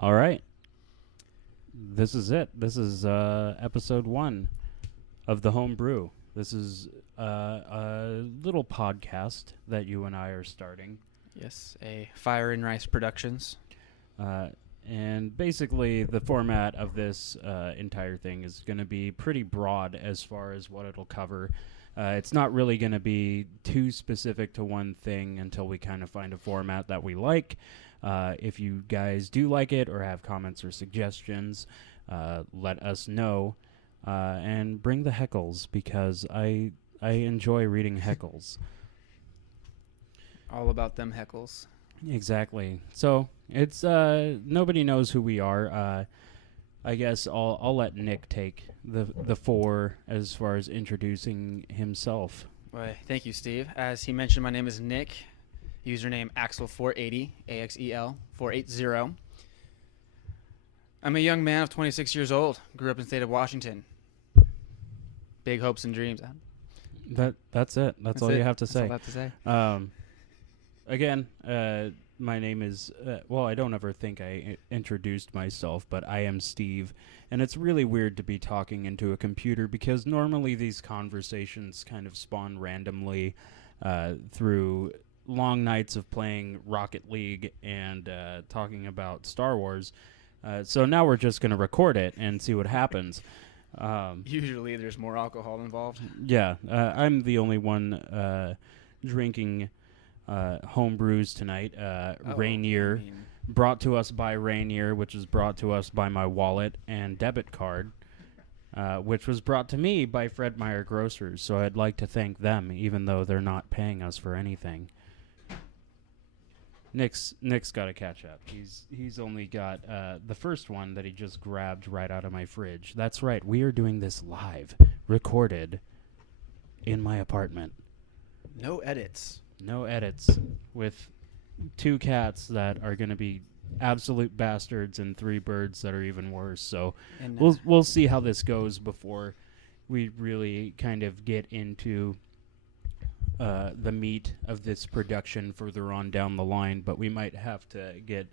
All right. This is it. This is episode 1 of the Home Brew. This is a little podcast that you and I are starting. Yes, a Fire and Rice Productions. And basically, the format of this entire thing is going to be pretty broad as far as what it'll cover. It's not really going to be too specific to one thing until we kind of find a format that we like. If you guys do like it or have comments or suggestions, let us know. And bring the heckles, because I enjoy reading heckles. All about them heckles. Exactly. So it's nobody knows who we are. I guess I'll let Nick take the four as far as introducing himself. Well, thank you, Steve. As he mentioned, my name is Nick. Username Axel480, AXEL 480. I'm a young man of 26 years old. Grew up in the state of Washington. Big hopes and dreams. That's it. That's all you have to say. That's all I have to say. Again, my name is, I don't ever think I introduced myself, but I am Steve. And it's really weird to be talking into a computer because normally these conversations kind of spawn randomly through long nights of playing Rocket League and talking about Star Wars. So now we're just going to record it and see what happens. Usually there's more alcohol involved. Yeah, I'm the only one drinking home brews tonight. Rainier, brought to us by Rainier, which is brought to us by my wallet and debit card, which was brought to me by Fred Meyer Grocers. So I'd like to thank them, even though they're not paying us for anything. Nick's got to catch up. He's only got the first one that he just grabbed right out of my fridge. That's right. We are doing this live, recorded in my apartment. No edits. No edits, with 2 cats that are going to be absolute bastards and 3 birds that are even worse. So And, we'll see how this goes before we really kind of get into the meat of this production further on down the line. But we might have to get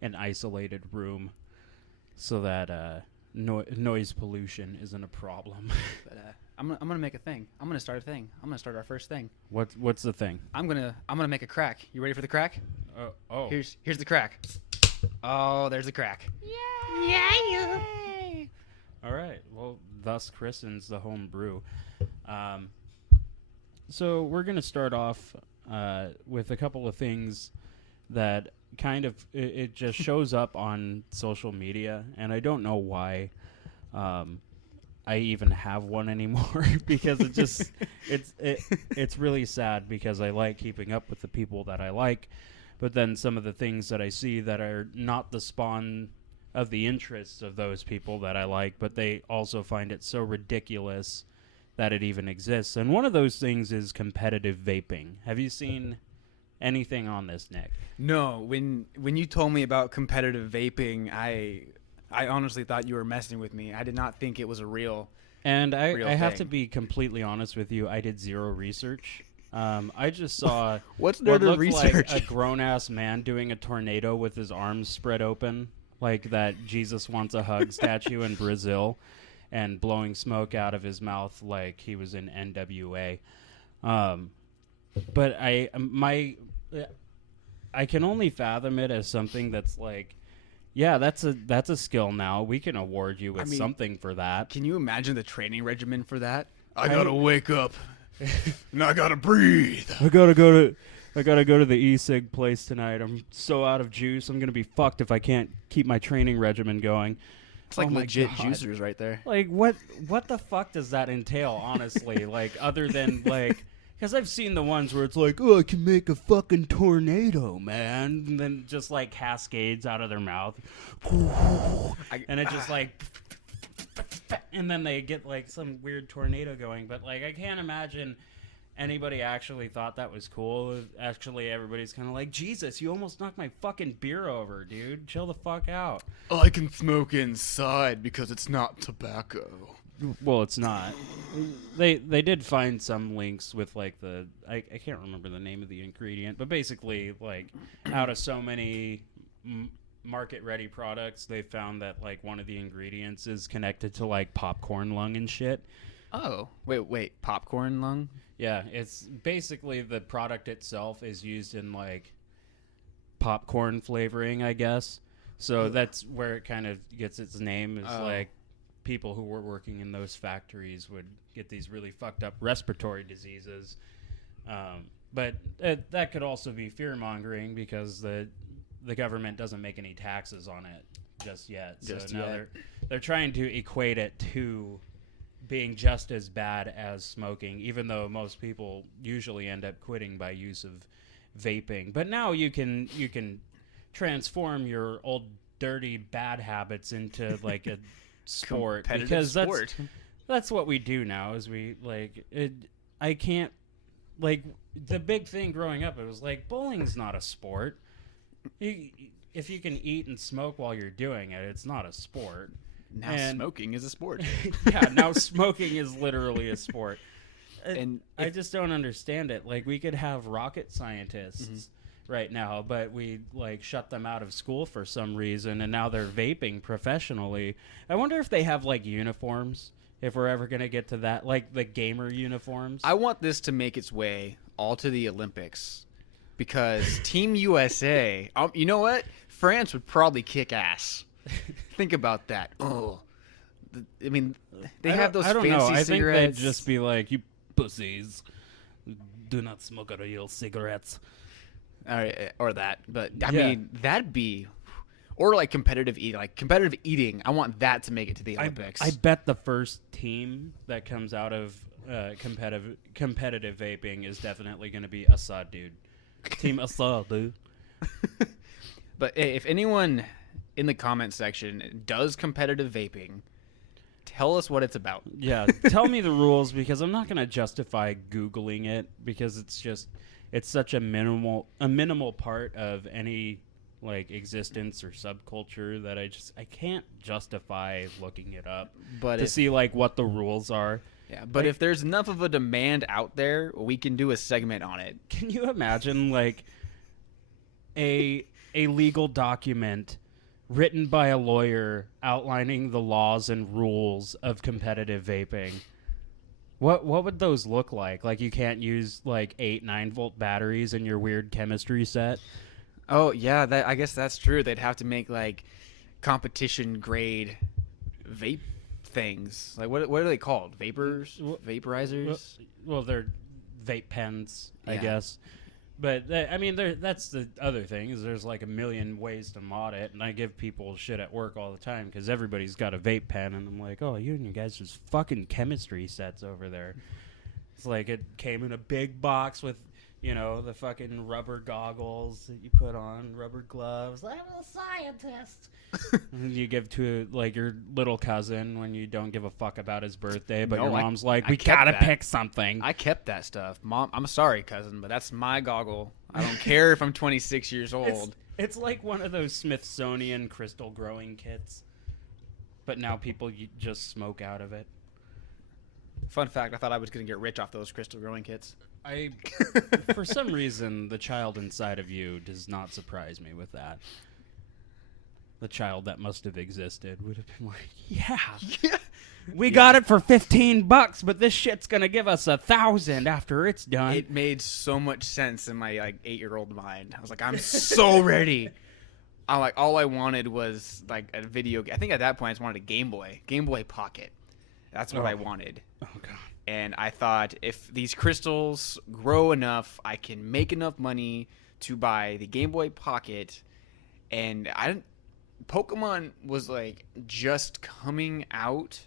an isolated room so that noise pollution isn't a problem. But I'm gonna make a thing. I'm gonna start a thing. I'm gonna start our first thing. What's the thing? I'm gonna make a crack. You ready for the crack? Oh. Here's the crack. Oh, there's the crack. Yay! All right. Well, thus christens the home brew. So we're going to start off with a couple of things that kind of it just shows up on social media, and I don't know why I even have one anymore because it just it's really sad because I like keeping up with the people that I like, but then some of the things that I see that are not the spawn of the interests of those people that I like, but they also find it so ridiculous that it even exists. And one of those things is competitive vaping. Have you seen anything on this, Nick? No, when you told me about competitive vaping, I honestly thought you were messing with me. I did not think it was a real. And real I have thing. to be completely honest with you. I did zero research. I just saw What's there what to looked research? like a grown-ass man doing a tornado with his arms spread open, like that Jesus Wants a Hug statue in Brazil, and blowing smoke out of his mouth like he was in NWA. But I can only fathom it as something that's like, yeah, that's a skill now. We can award you with something for that. Can you imagine the training regimen for that? I I gotta wake up and I gotta breathe. I gotta go to the e-cig place tonight. I'm so out of juice. I'm gonna be fucked if I can't keep my training regimen going. It's like Oh my legit God. juicers right there. Like, what the fuck does that entail, honestly? Like, other than, like, because I've seen the ones where it's like, oh, I can make a fucking tornado, man. And then just, like, cascades out of their mouth. And it just, like, and then they get, like, some weird tornado going. But, like, I can't imagine anybody actually thought that was cool. Actually, everybody's kind of like, Jesus, you almost knocked my fucking beer over, dude. Chill the fuck out. I can smoke inside because it's not tobacco. Well, it's not. They did find some links with like I can't remember the name of the ingredient, but basically like out of so many market-ready products, they found that like one of the ingredients is connected to like popcorn lung and shit. Oh, wait, popcorn lung? Yeah, it's basically the product itself is used in like popcorn flavoring, I guess. So that's where it kind of gets its name. Is like people who were working in those factories would get these really fucked up respiratory diseases. But that could also be fear mongering because the government doesn't make any taxes on it just yet. So now they're trying to equate it to being just as bad as smoking, even though most people usually end up quitting by use of vaping. But now you can transform your old dirty bad habits into like a sport, because that's what we do now. Is we like it. I can't like the big thing growing up. It was like bowling's not a sport. If you can eat and smoke while you're doing it, it's not a sport. Now smoking is a sport. Yeah, now smoking is literally a sport. And I just don't understand it. Like, we could have rocket scientists right now, but we like shut them out of school for some reason, and now they're vaping professionally. I wonder if they have like uniforms, if we're ever gonna get to that, like the gamer uniforms. I want this to make its way all to the Olympics, because Team USA, you know what? France would probably kick ass. Think about that. Oh, I mean, they have those fancy cigarettes. I think they'd just be like, "You pussies, do not smoke real cigarettes." All right, or that. But I mean, that'd be, or like competitive eating. Like competitive eating, I want that to make it to the Olympics. I bet the first team that comes out of competitive vaping is definitely going to be Assad, dude. Team Assad, dude. But if anyone in the comment section does competitive vaping, tell us what it's about. Yeah, tell me the rules, because I'm not going to justify Googling it, because it's such a minimal part of any like existence or subculture that I can't justify looking it up to see like what the rules are. Yeah, but like, if there's enough of a demand out there, we can do a segment on it. Can you imagine like a legal document written by a lawyer outlining the laws and rules of competitive vaping? What would those look like? Like, you can't use like 8-9 volt batteries in your weird chemistry set. Oh yeah, I guess that's true. They'd have to make like competition grade vape things. Like what are they called? Vaporizers? Well, they're vape pens, I guess. But I mean, that's the other thing, is there's like a million ways to mod it, and I give people shit at work all the time because everybody's got a vape pen, and I'm like, oh, you and your guys just fucking chemistry sets over there. It's like it came in a big box with, you know, the fucking rubber goggles that you put on, rubber gloves. I'm a scientist. And you give to like your little cousin when you don't give a fuck about his birthday, but your mom's like, we gotta pick something. I kept that stuff. Mom, I'm sorry, cousin, but that's my goggle. I don't care if I'm 26 years old. It's like one of those Smithsonian crystal growing kits, but now people just smoke out of it. Fun fact, I thought I was going to get rich off those crystal growing kits. For some reason, the child inside of you does not surprise me with that. The child that must have existed would have been like, yeah. We got it for $15, but this shit's going to give us $1,000 after it's done. It made so much sense in my like 8-year-old mind. I was like, I'm so ready. All I wanted was like a video. I think at that point I just wanted a Game Boy Pocket. That's what I wanted. Oh god. And I thought, if these crystals grow enough, I can make enough money to buy the Game Boy Pocket. And Pokemon was like just coming out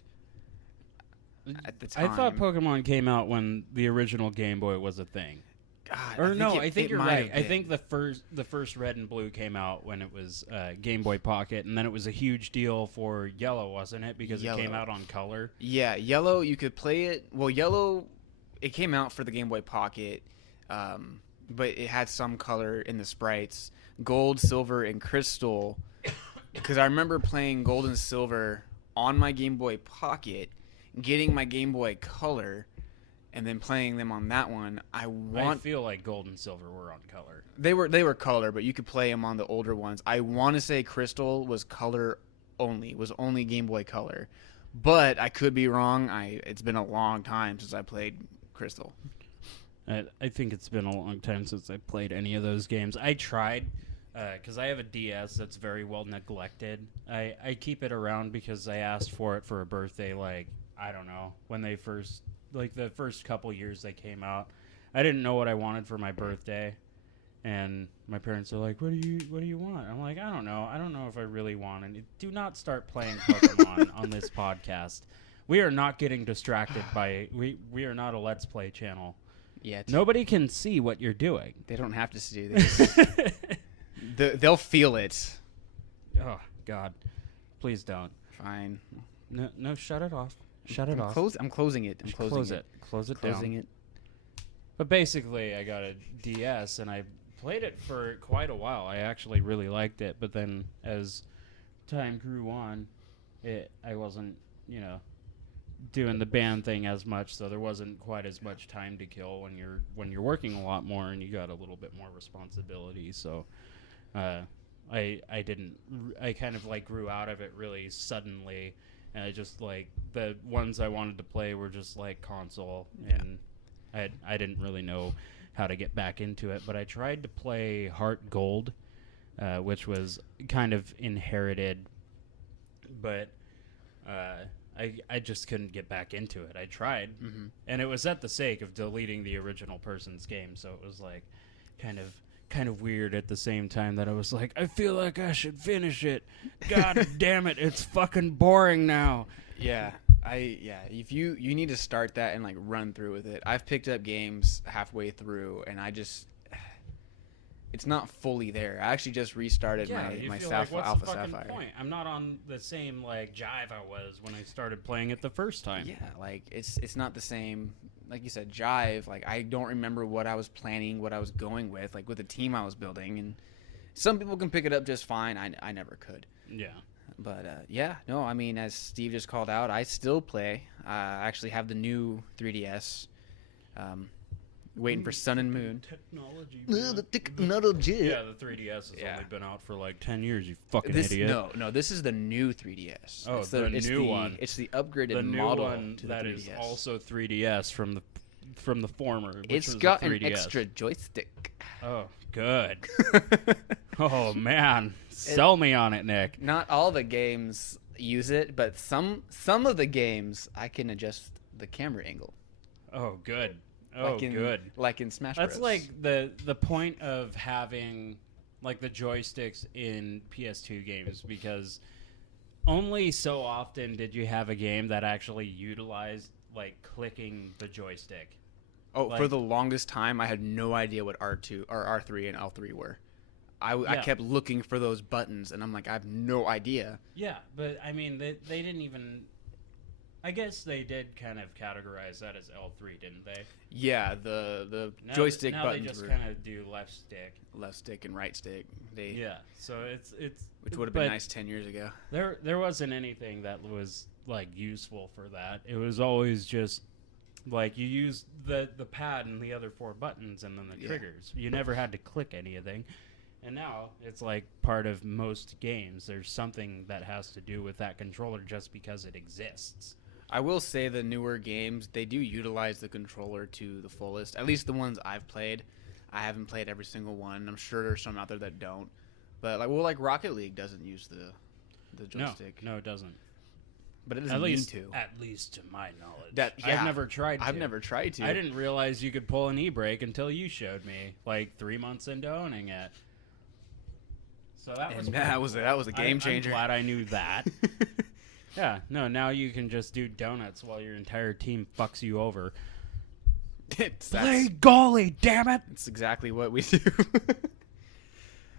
at the time. I thought Pokemon came out when the original Game Boy was a thing. God, I think you're right. I think the first Red and Blue came out when it was Game Boy Pocket, and then it was a huge deal for Yellow, wasn't it? Because it came out on color. Yeah, Yellow, you could play it. Well, Yellow, it came out for the Game Boy Pocket, but it had some color in the sprites. Gold, Silver, and Crystal. Because I remember playing Gold and Silver on my Game Boy Pocket, getting my Game Boy Color, and then playing them on that one, I feel like gold and silver were on color. They were color, but you could play them on the older ones. I want to say Crystal was color only, was only Game Boy Color, but I could be wrong. It's been a long time since I played Crystal. I think it's been a long time since I played any of those games. I tried, because I have a DS that's very well neglected. I keep it around because I asked for it for a birthday, like, I don't know, when they first, like the first couple years they came out. I didn't know what I wanted for my birthday, and my parents are like, what do you want? I'm like, I don't know if I really want it. Do not start playing Pokemon on this podcast. We are not getting distracted by, we are not a Let's Play channel. Yet. Nobody can see what you're doing. They don't have to see this. They'll feel it. Oh, God. Please don't. Fine. No, shut it off. Shut it off. I'm closing it. Close it. Close it down. Closing it. But basically, I got a DS, and I played it for quite a while. I actually really liked it. But then as time grew on, I wasn't, doing the band thing as much, so there wasn't quite as much time to kill when you're working a lot more and you got a little bit more responsibility. So I kind of like grew out of it really suddenly, and I just like the ones I wanted to play were just like console, and I didn't really know how to get back into it. But I tried to play Heart Gold, which was kind of inherited, but I just couldn't get back into it. I tried, and it was at the sake of deleting the original person's game, so it was like kind of weird at the same time that I was like, I feel like I should finish it. God damn it, it's fucking boring now. Yeah. If you need to start that and like run through with it. I've picked up games halfway through, and it's not fully there. I actually just restarted my Alpha Sapphire. Point? I'm not on the same like jive I was when I started playing it the first time. Yeah, like it's not the same. Like you said, jive. Like I don't remember what I was planning, what I was going with, like with the team I was building. And some people can pick it up just fine. I never could. Yeah. But I mean, as Steve just called out, I still play. I actually have the new 3DS. Waiting for Sun and Moon. Technology. The technology. Yeah, the 3DS has only been out for like 10 years, you fucking idiot. No, this is the new 3DS. Oh, it's the new one. It's the upgraded the new model one to that the 3DS. is also 3DS from the former, which It's was got a an 3DS. extra joystick. Oh, good. Oh, man. Sell me on it, Nick. Not all the games use it, but some of the games I can adjust the camera angle. Oh, good. Oh, good. Like in Smash Bros. That's like the point of having like the joysticks in PS2 games, because only so often did you have a game that actually utilized like clicking the joystick. Oh, for the longest time, I had no idea what R2 or R3 and L3 were. I kept looking for those buttons, and I'm like, I have no idea. Yeah, but I mean, they didn't even. I guess they did kind of categorize that as L3, didn't they? Yeah, the joystick buttons they just were kind of do left stick and right stick. So it's which would have been nice 10 years ago. There wasn't anything that was like useful for that. It was always just like you used the pad and the other four buttons and then the triggers. You never had to click anything. And now it's like part of most games. There's something that has to do with that controller just because it exists. I will say the newer games, they do utilize the controller to the fullest. At least the ones I've played. I haven't played every single one. I'm sure there's some out there that don't. But like Rocket League doesn't use the joystick. No, it doesn't. But it doesn't need to. At least to my knowledge. I've never tried to. I've never tried to. I didn't realize you could pull an e-brake until you showed me, like 3 months into owning it. So that was a game changer. I'm glad I knew that. Yeah, no, now you can just do donuts while your entire team fucks you over. Play goalie, damn it! That's exactly what we do.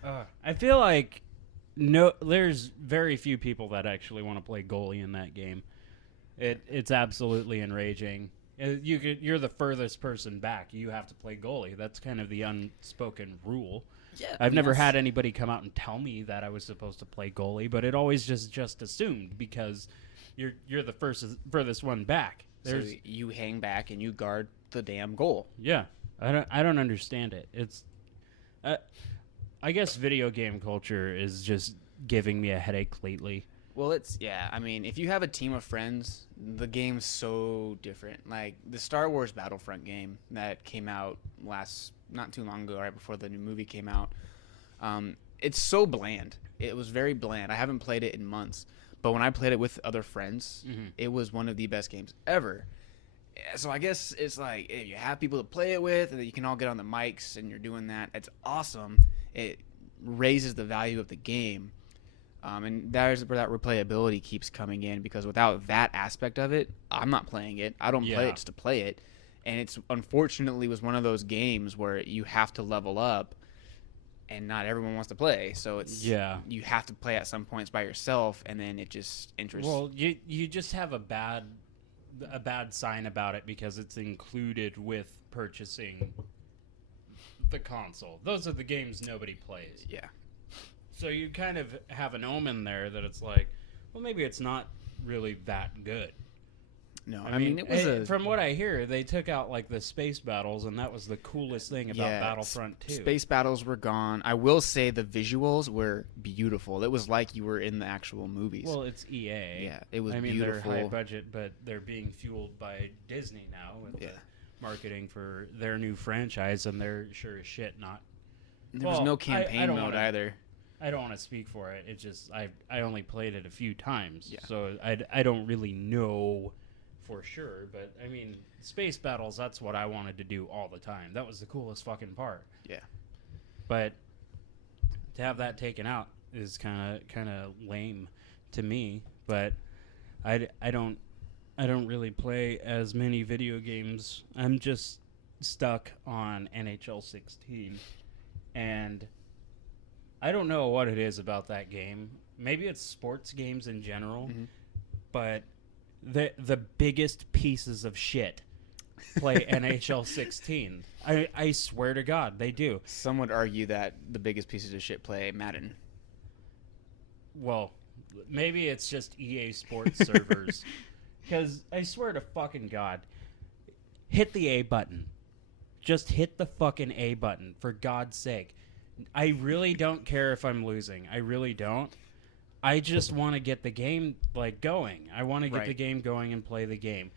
I feel like there's very few people that actually want to play goalie in that game. It's absolutely enraging. You're the furthest person back. You have to play goalie. That's kind of the unspoken rule. Yeah, I've never had anybody come out and tell me that I was supposed to play goalie, but it always just assumed because you're the furthest one back. So you hang back and you guard the damn goal. Yeah, I don't understand it. It's, I guess video game culture is just giving me a headache lately. Well, I mean, if you have a team of friends, the game's so different. Like the Star Wars Battlefront game that came out not too long ago, right before the new movie came out. It's so bland. It was very bland. I haven't played it in months, but when I played it with other friends, it was one of the best games ever. So I guess it's like if you have people to play it with, and you can all get on the mics, and you're doing that. It's awesome. It raises the value of the game. And there's where that replayability keeps coming in, because without that aspect of it, I'm not playing it. I don't play it just to play it. And it's unfortunately was one of those games where you have to level up, and not everyone wants to play. So you have to play at some points by yourself, and then it just interests. Well, you just have a bad sign about it because it's included with purchasing the console. Those are the games nobody plays. Yeah. So you kind of have an omen there that it's like, well, maybe it's not really that good. No, I mean it was from what I hear, they took out like the space battles, and that was the coolest thing about Battlefront 2. Space battles were gone. I will say the visuals were beautiful. It was like you were in the actual movies. Well, it's EA. Yeah, it was They're beautiful. high budget, but they're being fueled by Disney now with the marketing for their new franchise, and they're sure as shit not. There was no campaign mode either. I don't want to speak for it. It's just I only played it a few times, so I don't really know for sure. But I mean, space battles, that's what I wanted to do all the time. That was the coolest fucking part. Yeah. But to have that taken out is kind of lame to me. But I don't really play as many video games. I'm just stuck on NHL 16, and I don't know what it is about that game. Maybe it's sports games in general, but the biggest pieces of shit play NHL 16. I swear to God, they do. Some would argue that the biggest pieces of shit play Madden. Well, maybe it's just EA Sports servers. Because I swear to fucking God, hit the A button. Just hit the fucking A button, for God's sake. I really don't care if I'm losing. I really don't. I just want to get the game going. I want to get the game going and play the game.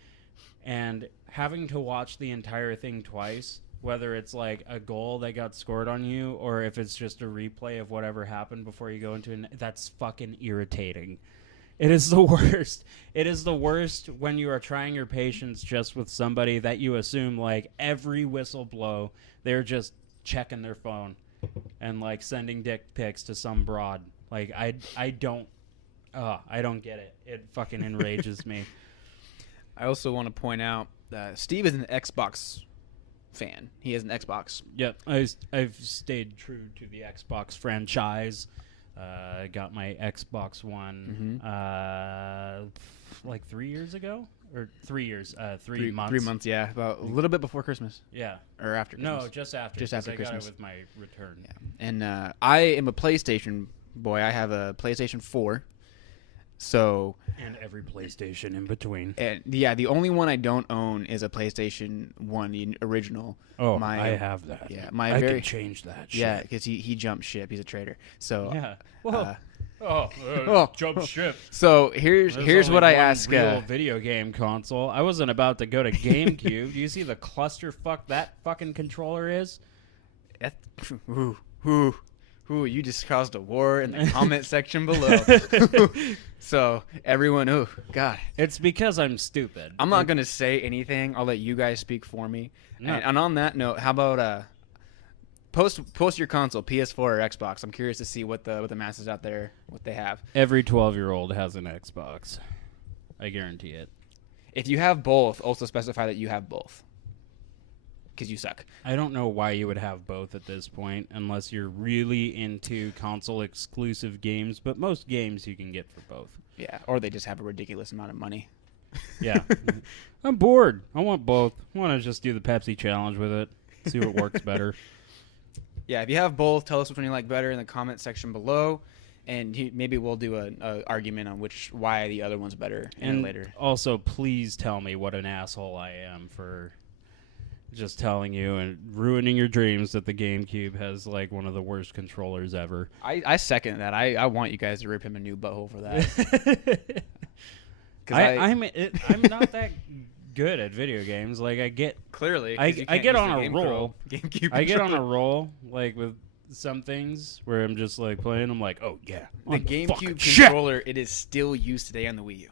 And having to watch the entire thing twice, whether it's like a goal that got scored on you or if it's just a replay of whatever happened before you go into it, that's fucking irritating. It is the worst. It is the worst when you are trying your patience just with somebody that you assume like every whistle blow, they're just checking their phone and like sending dick pics to some broad. Like I don't get it. It fucking enrages me. I also want to point out that Steve is an Xbox fan. He has an Xbox. Yep, I've stayed true to the Xbox franchise. I got my Xbox One like 3 years ago, or 3 years, 3 months. 3 months, yeah, about a little bit before Christmas. Yeah, or after Christmas. No, just after. Just after I Christmas. got it with my return. Yeah. And I am a PlayStation boy. I have a PlayStation 4. So and every PlayStation in between. And yeah, the only one I don't own is a PlayStation 1, the original. Oh, I have that. Yeah, I can change that shit. Yeah, because he jumped ship. He's a traitor. So yeah. Jump ship. So here's what I ask. Real video game console. I wasn't about to go to GameCube. Do you see the clusterfuck that fucking controller is? Ooh, you just caused a war in the comment section below. So everyone, oh God, it's because I'm stupid. I'm not gonna say anything. I'll let you guys speak for me. No. And on that note, how about post your console, PS4 or Xbox? I'm curious to see what the masses out there what they have. Every 12-year-old has an Xbox. I guarantee it. If you have both, also specify that you have both. Because you suck. I don't know why you would have both at this point unless you're really into console exclusive games, but most games you can get for both. Yeah, or they just have a ridiculous amount of money. Yeah. I'm bored. I want both. I want to just do the Pepsi challenge with it. See what works better. Yeah, if you have both, tell us which one you like better in the comment section below. And maybe we'll do a argument on why the other one's better and later. Also, please tell me what an asshole I am for just telling you and ruining your dreams that the GameCube has like one of the worst controllers ever. I second that. I want you guys to rip him a new butthole for that. I'm not that good at video games. Like I get clearly I get on a roll. GameCube I get on a roll like with some things where I'm just like playing. I'm like, oh yeah, the GameCube controller. It is still used today on the Wii U.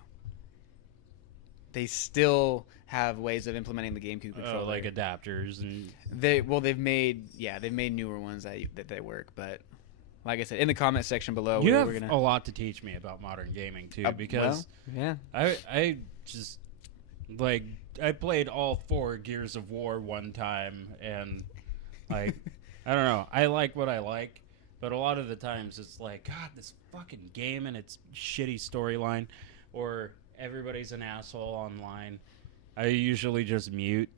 They still have ways of implementing the GameCube controller, like adapters, and they've made newer ones that work. But like I said, in the comment section below, you have a lot to teach me about modern gaming too, because I just like I played all 4 Gears of War one time, and like I don't know, I like what I like, but a lot of the times it's like, God, this fucking game and its shitty storyline, or everybody's an asshole online. I usually just mute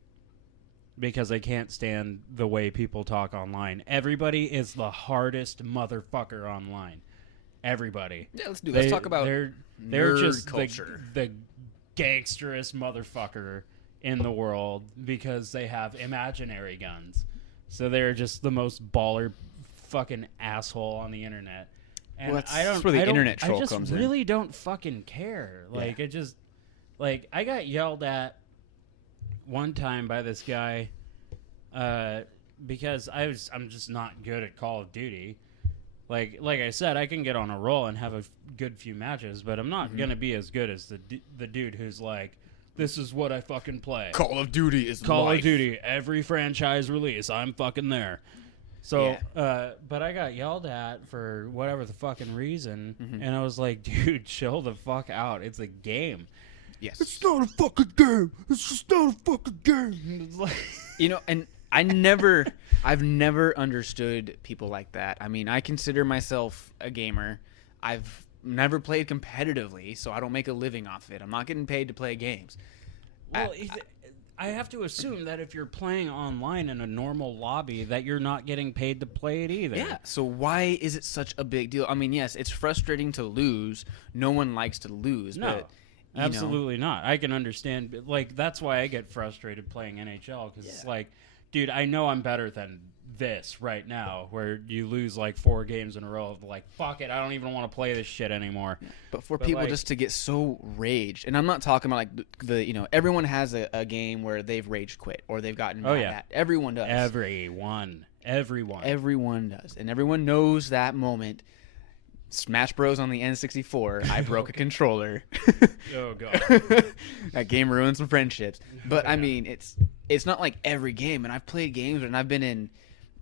because I can't stand the way people talk online. Everybody is the hardest motherfucker online. Everybody. Yeah, let's talk about they're just culture. The gangsterest motherfucker in the world because they have imaginary guns. So they're just the most baller fucking asshole on the internet. And that's where the internet troll comes in. I just really don't fucking care. Like, it just... Like, I got yelled at one time by this guy because I'm just not good at Call of Duty. Like I said, I can get on a roll and have a good few matches, but I'm not going to be as good as the dude who's like, this is what I fucking play. Call of Duty is Call life. of Duty, every franchise release, I'm fucking there. So, but I got yelled at for whatever the fucking reason, and I was like, dude, chill the fuck out. It's a game. Yes. It's not a fucking game. It's just not a fucking game. It's like and I've never understood people like that. I mean, I consider myself a gamer. I've never played competitively, so I don't make a living off it. I'm not getting paid to play games. Well, I have to assume that if you're playing online in a normal lobby, that you're not getting paid to play it either. Yeah, so why is it such a big deal? I mean, yes, it's frustrating to lose. No one likes to lose. No. But absolutely not. I can understand. Like, that's why I get frustrated playing NHL, because it's like, dude, I know I'm better than this right now, where you lose like 4 games in a row of like, fuck it, I don't even want to play this shit anymore. But for people just to get so raged, and I'm not talking about like the everyone has a game where they've rage quit or they've gotten mad at. Everyone does. Everyone does, and everyone knows that moment. Smash Bros on the N64, I broke a controller. Oh god. That game ruined some friendships. But I mean, it's not like every game, and I've played games and I've been in,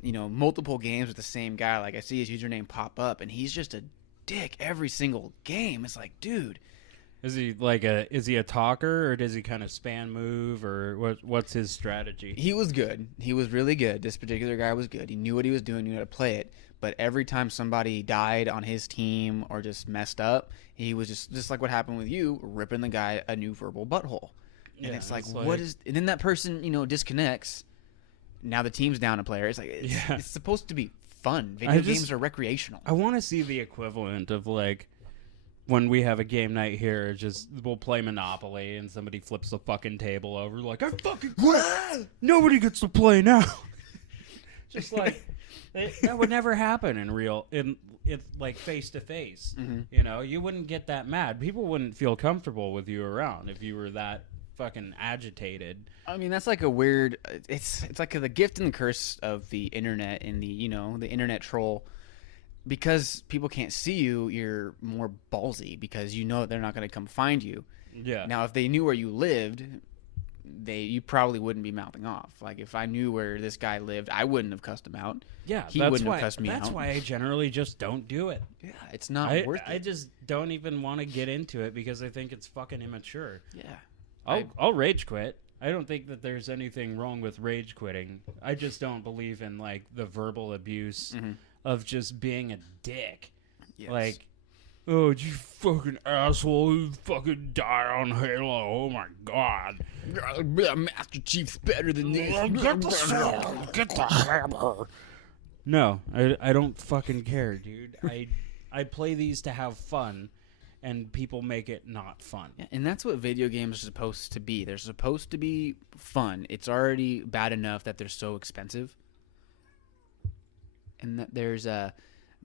multiple games with the same guy. Like I see his username pop up, and he's just a dick every single game. It's like, dude. Is he a talker, or does he kind of spam move, or what's his strategy? He was good. He was really good. This particular guy was good. He knew what he was doing, knew how to play it. But every time somebody died on his team or just messed up, he was just like what happened with you, ripping the guy a new verbal butthole. And it's like, what is... And then that person, disconnects. Now the team's down a player. It's like, it's supposed to be fun. Video games are recreational. I want to see the equivalent of, like, when we have a game night here, we'll play Monopoly and somebody flips the fucking table over, like, I fucking quit! Nobody gets to play now! Just like... that would never happen in like face to face. You wouldn't get that mad. People wouldn't feel comfortable with you around if you were that fucking agitated. I mean, that's like a weird. It's like the gift and the curse of the internet and the internet troll. Because people can't see you, you're more ballsy because they're not going to come find you. Yeah. Now, if they knew where you lived, you probably wouldn't be mouthing off. Like, if I knew where this guy lived, I wouldn't have cussed him out. Yeah, he wouldn't have cussed me out. That's why I generally just don't do it. Yeah, it's not worth it. I just don't even want to get into it because I think it's fucking immature. Yeah. I'll rage quit. I don't think that there's anything wrong with rage quitting. I just don't believe in, like, the verbal abuse of just being a dick. Yes. Like, oh, you fucking asshole, you fucking die on Halo, oh my god. Master Chief's better than this. Get the sword, get the hammer. No, I don't fucking care, dude. I play these to have fun, and people make it not fun. Yeah, and that's what video games are supposed to be. They're supposed to be fun. It's already bad enough that they're so expensive, and that there's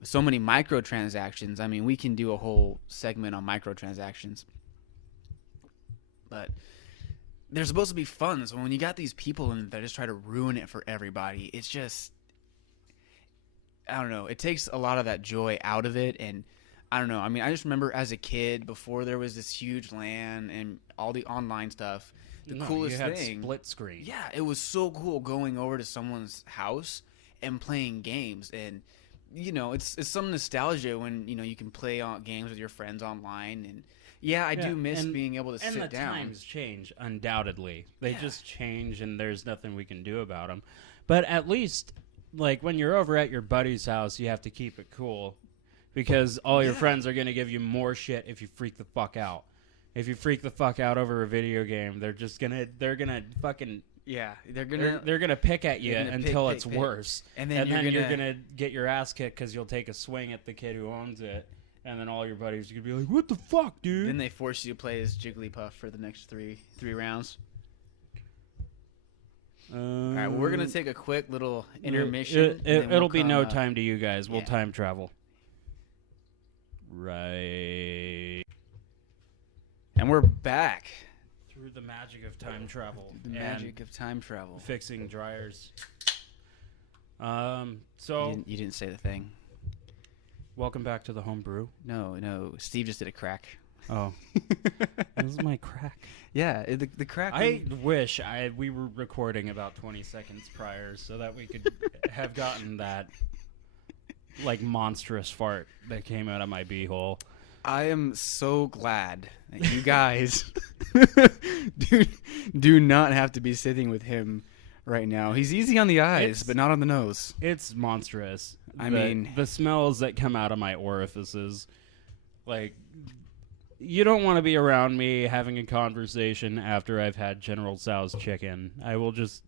so many microtransactions. I mean, we can do a whole segment on microtransactions, but they're supposed to be fun. So when you got these people in that just try to ruin it for everybody, it's just, I don't know. It takes a lot of that joy out of it, and I don't know. I mean, I just remember as a kid, before there was this huge LAN and all the online stuff, the coolest you had thing. split screen. Yeah, it was so cool going over to someone's house and playing games, and it's some nostalgia when you can play games with your friends online, and I do miss being able to sit down. And the times change, undoubtedly. They just change, and there's nothing we can do about them. But at least, like, when you're over at your buddy's house, you have to keep it cool, because all your friends are going to give you more shit if you freak the fuck out. If you freak the fuck out over a video game, they're gonna fucking they're gonna pick at you until it's worse, and then you're gonna get your ass kicked because you'll take a swing at the kid who owns it, and then all your buddies are gonna be like, "What the fuck, dude?" Then they force you to play as Jigglypuff for the next three rounds. All right, well, we're gonna take a quick little intermission. It'll be no time to you guys. We'll time travel. Right. And we're back. Through the magic of time travel. Fixing dryers. So you didn't say the thing. Welcome back to the home brew. No. Steve just did a crack. Oh. This is my crack. Yeah, the crack. I wish we were recording about 20 seconds prior so that we could have gotten that like monstrous fart that came out of my beehole. I am so glad that you guys do not have to be sitting with him right now. He's easy on the eyes, but not on the nose. It's monstrous. I mean, the smells that come out of my orifices, like, you don't want to be around me having a conversation after I've had General Tso's chicken. I will just...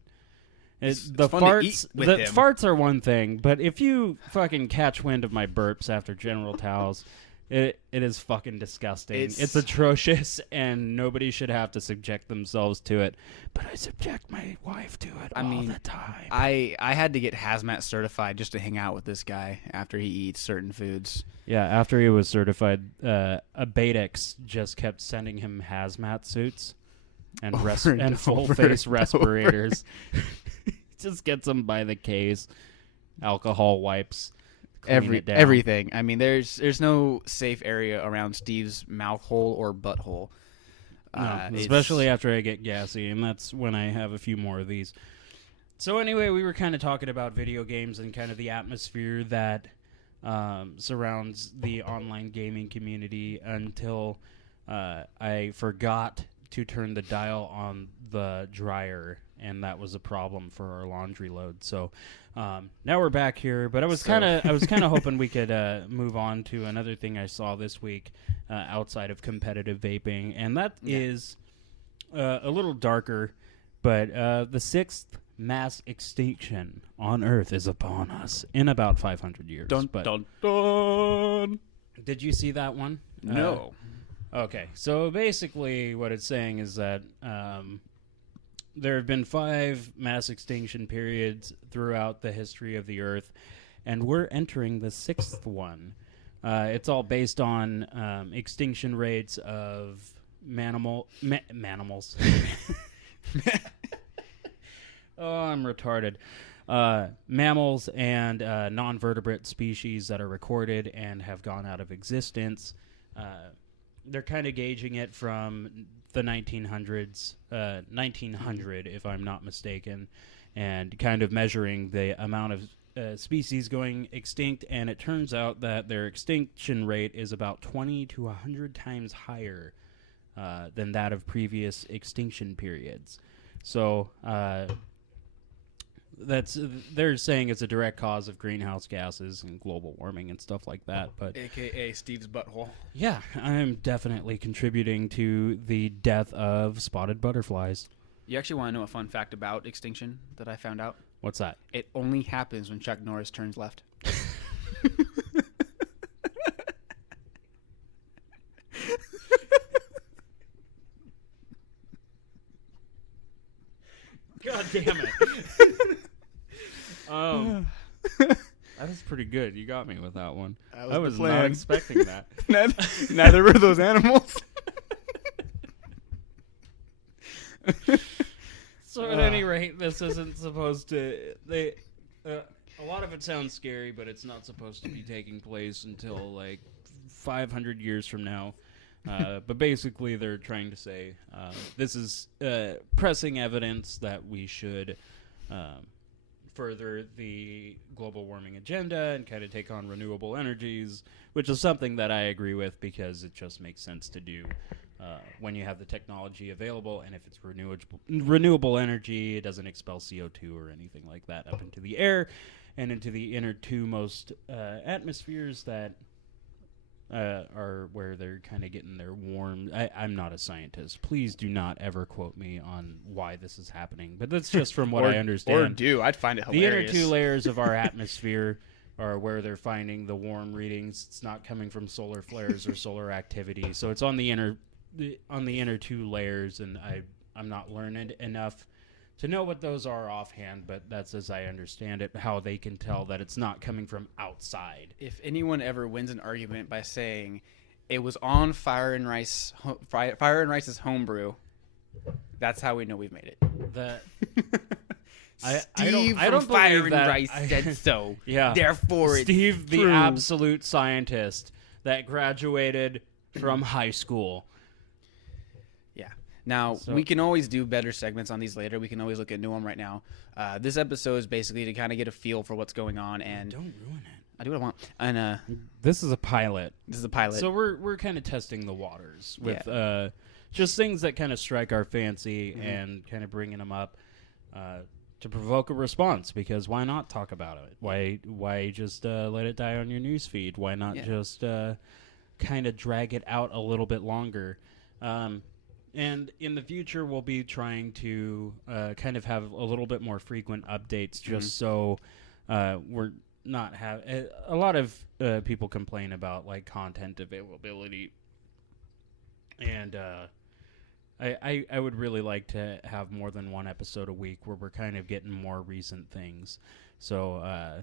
the farts are one thing, but if you fucking catch wind of my burps after General Tso's, it is fucking disgusting. It's atrocious, and nobody should have to subject themselves to it. But I subject my wife to it all the time. I had to get hazmat certified just to hang out with this guy after he eats certain foods. Yeah, after he was certified, Abatex just kept sending him hazmat suits and full-face respirators. Just gets them by the case. Alcohol wipes. Everything. I mean, there's no safe area around Steve's mouth hole or butthole. No, especially after I get gassy, and that's when I have a few more of these. So anyway, we were kind of talking about video games and kind of the atmosphere that surrounds the online gaming community until I forgot to turn the dial on the dryer, and that was a problem for our laundry load. So now we're back here, but I was kind of hoping we could move on to another thing I saw this week outside of competitive vaping, and that is a little darker, but the sixth mass extinction on Earth is upon us in about 500 years. Dun, dun, dun. Did you see that one? No. Okay, so basically what it's saying is that there have been 5 mass extinction periods throughout the history of the Earth, and we're entering the 6th one. It's all based on extinction rates of mammals. Oh, I'm retarded. Mammals and non-vertebrate species that are recorded and have gone out of existence. They're kind of gauging it from the 1900s, 1900 if I'm not mistaken, and kind of measuring the amount of species going extinct, and it turns out that their extinction rate is about 20 to 100 times higher than that of previous extinction periods. So they're saying it's a direct cause of greenhouse gases and global warming and stuff like that. But AKA Steve's butthole. Yeah, I'm definitely contributing to the death of spotted butterflies. You actually want to know a fun fact about extinction that I found out? What's that? It only happens when Chuck Norris turns left. damn it. That was pretty good. You got me with that one. I was not expecting that. Neither were those animals. So at any rate, this isn't supposed to. A lot of it sounds scary, but it's not supposed to be taking place until like 500 years from now. But basically, they're trying to say this is pressing evidence that we should further the global warming agenda and kind of take on renewable energies, which is something that I agree with because it just makes sense to do when you have the technology available. And if it's renewable energy, it doesn't expel CO2 or anything like that up into the air and into the inner two most atmospheres that are where they're kind of getting their warm. I'm not a scientist. Please do not ever quote me on why this is happening. But that's just from what I understand. I'd find it the hilarious. inner two layers of our atmosphere are where they're finding the warm readings. It's not coming from solar flares or solar activity. So it's on the inner two layers, and I'm not learned enough to know what those are offhand, but that's, as I understand it, how they can tell that it's not coming from outside. If anyone ever wins an argument by saying it was on Fire and Rice's homebrew, that's how we know we've made it. I don't Fire believe and that. Rice said so. Yeah. Therefore, Steve, it's the true. absolute scientist that graduated from high school. Now, we can always do better segments on these later. We can always look into them right now. This episode is basically to kind of get a feel for what's going on. And Don't ruin it. I do what I want. And This is a pilot. So we're kind of testing the waters with just things that kind of strike our fancy and kind of bringing them up to provoke a response. Because why not talk about it? Why just let it die on your news feed? Why not just kind of drag it out a little bit longer? And in the future, we'll be trying to kind of have a little bit more frequent updates, just so we're not have a lot of people complain about like content availability, and I would really like to have more than one episode a week where we're kind of getting more recent things. So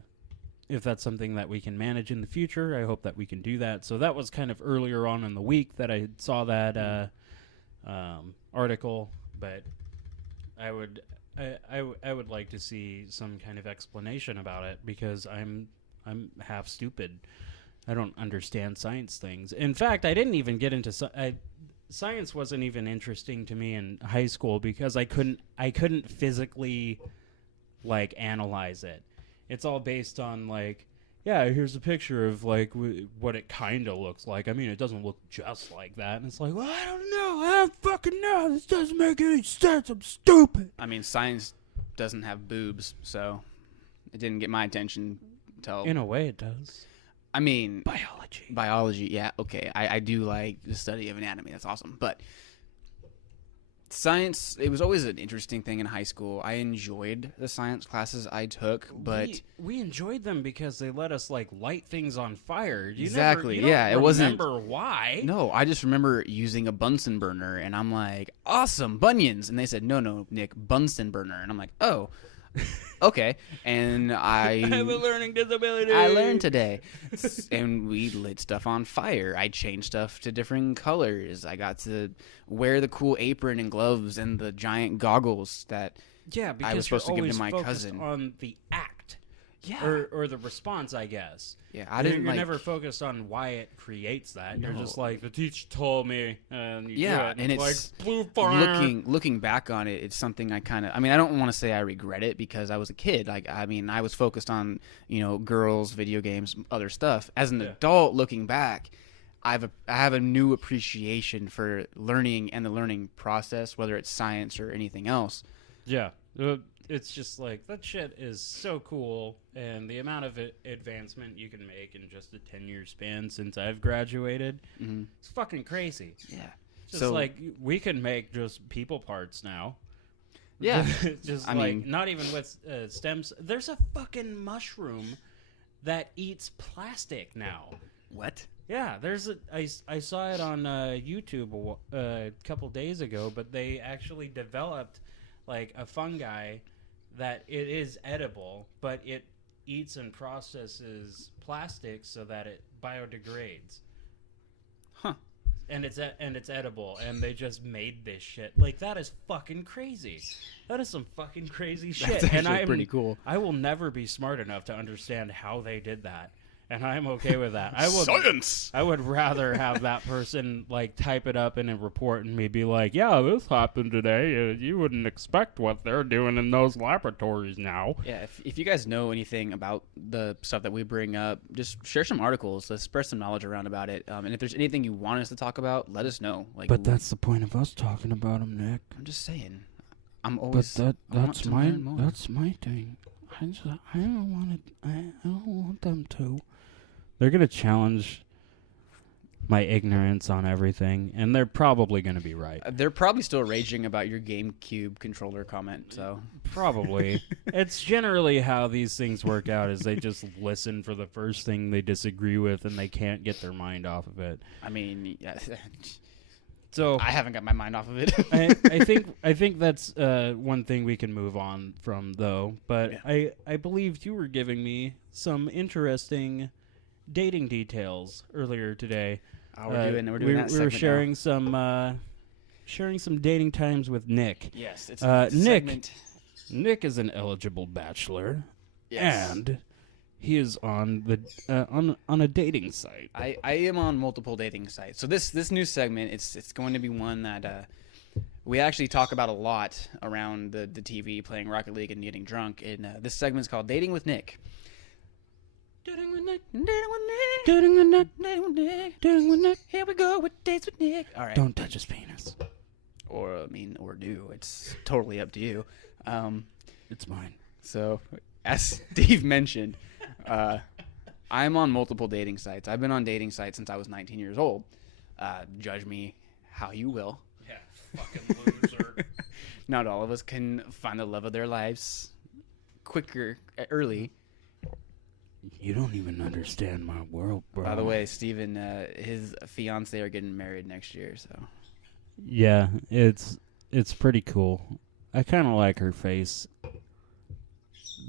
if that's something that we can manage in the future, I hope that we can do that. So that was kind of earlier on in the week that I saw that. Article, but I would like to see some kind of explanation about it because I'm half stupid. I don't understand science things. In fact, I didn't even get into science. Wasn't even interesting to me in high school because I couldn't physically like analyze it. It's all based on like, yeah, here's a picture of like what it kind of looks like. I mean, it doesn't look just like that. And it's like, well, I don't know. I don't fucking know. This doesn't make any sense. I'm stupid. I mean, science doesn't have boobs, so it didn't get my attention until... In a way, it does. I mean... Biology. Biology, yeah, okay. I do like the study of anatomy. That's awesome. But science, it was always an interesting thing in high school. I enjoyed the science classes I took, but... We enjoyed them because they let us, like, light things on fire. Exactly, yeah. It wasn't... remember why. No, I just remember using a Bunsen burner, and I'm like, awesome, bunions! And they said, no, Nick, Bunsen burner. And I'm like, oh... okay, and I have a learning disability. I learned today, and we lit stuff on fire. I changed stuff to different colors. I got to wear the cool apron and gloves and the giant goggles that because I was supposed to give to my focused cousin. On the act, or the response, I guess. Yeah, I didn't. You're like, never focused on why it creates that. No. You're just like the teacher told me, and you yeah, do it, and it's like blue fire. Looking back on it, it's something I kind of. I mean, I don't want to say I regret it because I was a kid. Like, I mean, I was focused on girls, video games, other stuff. As an adult, looking back, I have a new appreciation for learning and the learning process, whether it's science or anything else. Yeah. It's just like, that shit is so cool, and the amount of advancement you can make in just a 10-year span since I've graduated, it's fucking crazy. Yeah. Just like, we can make just people parts now. Yeah. Just not even with stems. There's a fucking mushroom that eats plastic now. What? Yeah, I saw it on YouTube a couple days ago, but they actually developed like a fungi that it is edible, but it eats and processes plastic so that it biodegrades. Huh. And it's edible, and they just made this shit. Like, that is fucking crazy. That is some fucking crazy shit. That's and actually pretty cool. I will never be smart enough to understand how they did that. And I'm okay with that. Science! I would rather have that person, like, type it up in a report and me be like, yeah, this happened today. You wouldn't expect what they're doing in those laboratories now. Yeah, if you guys know anything about the stuff that we bring up, just share some articles. Let's spread some knowledge around about it. And if there's anything you want us to talk about, let us know. Like, But that's the point of us talking about them, Nick. I'm just saying. I'm always. That's my thing. I don't want them to. They're gonna challenge my ignorance on everything, and they're probably gonna be right. They're probably still raging about your GameCube controller comment. So probably. It's generally how these things work out. Is they just listen for the first thing they disagree with, and they can't get their mind off of it. I mean, yeah. So I haven't got my mind off of it. I think that's one thing we can move on from, though. But yeah. I believe you were giving me some interesting dating details earlier today. Oh, we're doing that. We were sharing some dating times with Nick. Yes, it's Nick. Segment. Nick is an eligible bachelor, yes. And he is on the on a dating site. I am on multiple dating sites. So this new segment, it's going to be one that we actually talk about a lot around the TV, playing Rocket League and getting drunk. And this segment's called Dating with Nick. Dating with Nick, dating with Nick, dating with Nick, dating with Nick, dating with Nick. Here we go with dates with Nick. All right. Don't touch his penis. Or do. It's totally up to you. It's mine. So, as Steve mentioned, I'm on multiple dating sites. I've been on dating sites since I was 19 years old. Judge me how you will. Yeah, fucking loser. Not all of us can find the love of their lives early. You don't even understand my world, bro. By the way, Steven, his fiance are getting married next year, so. Yeah, it's pretty cool. I kind of like her face,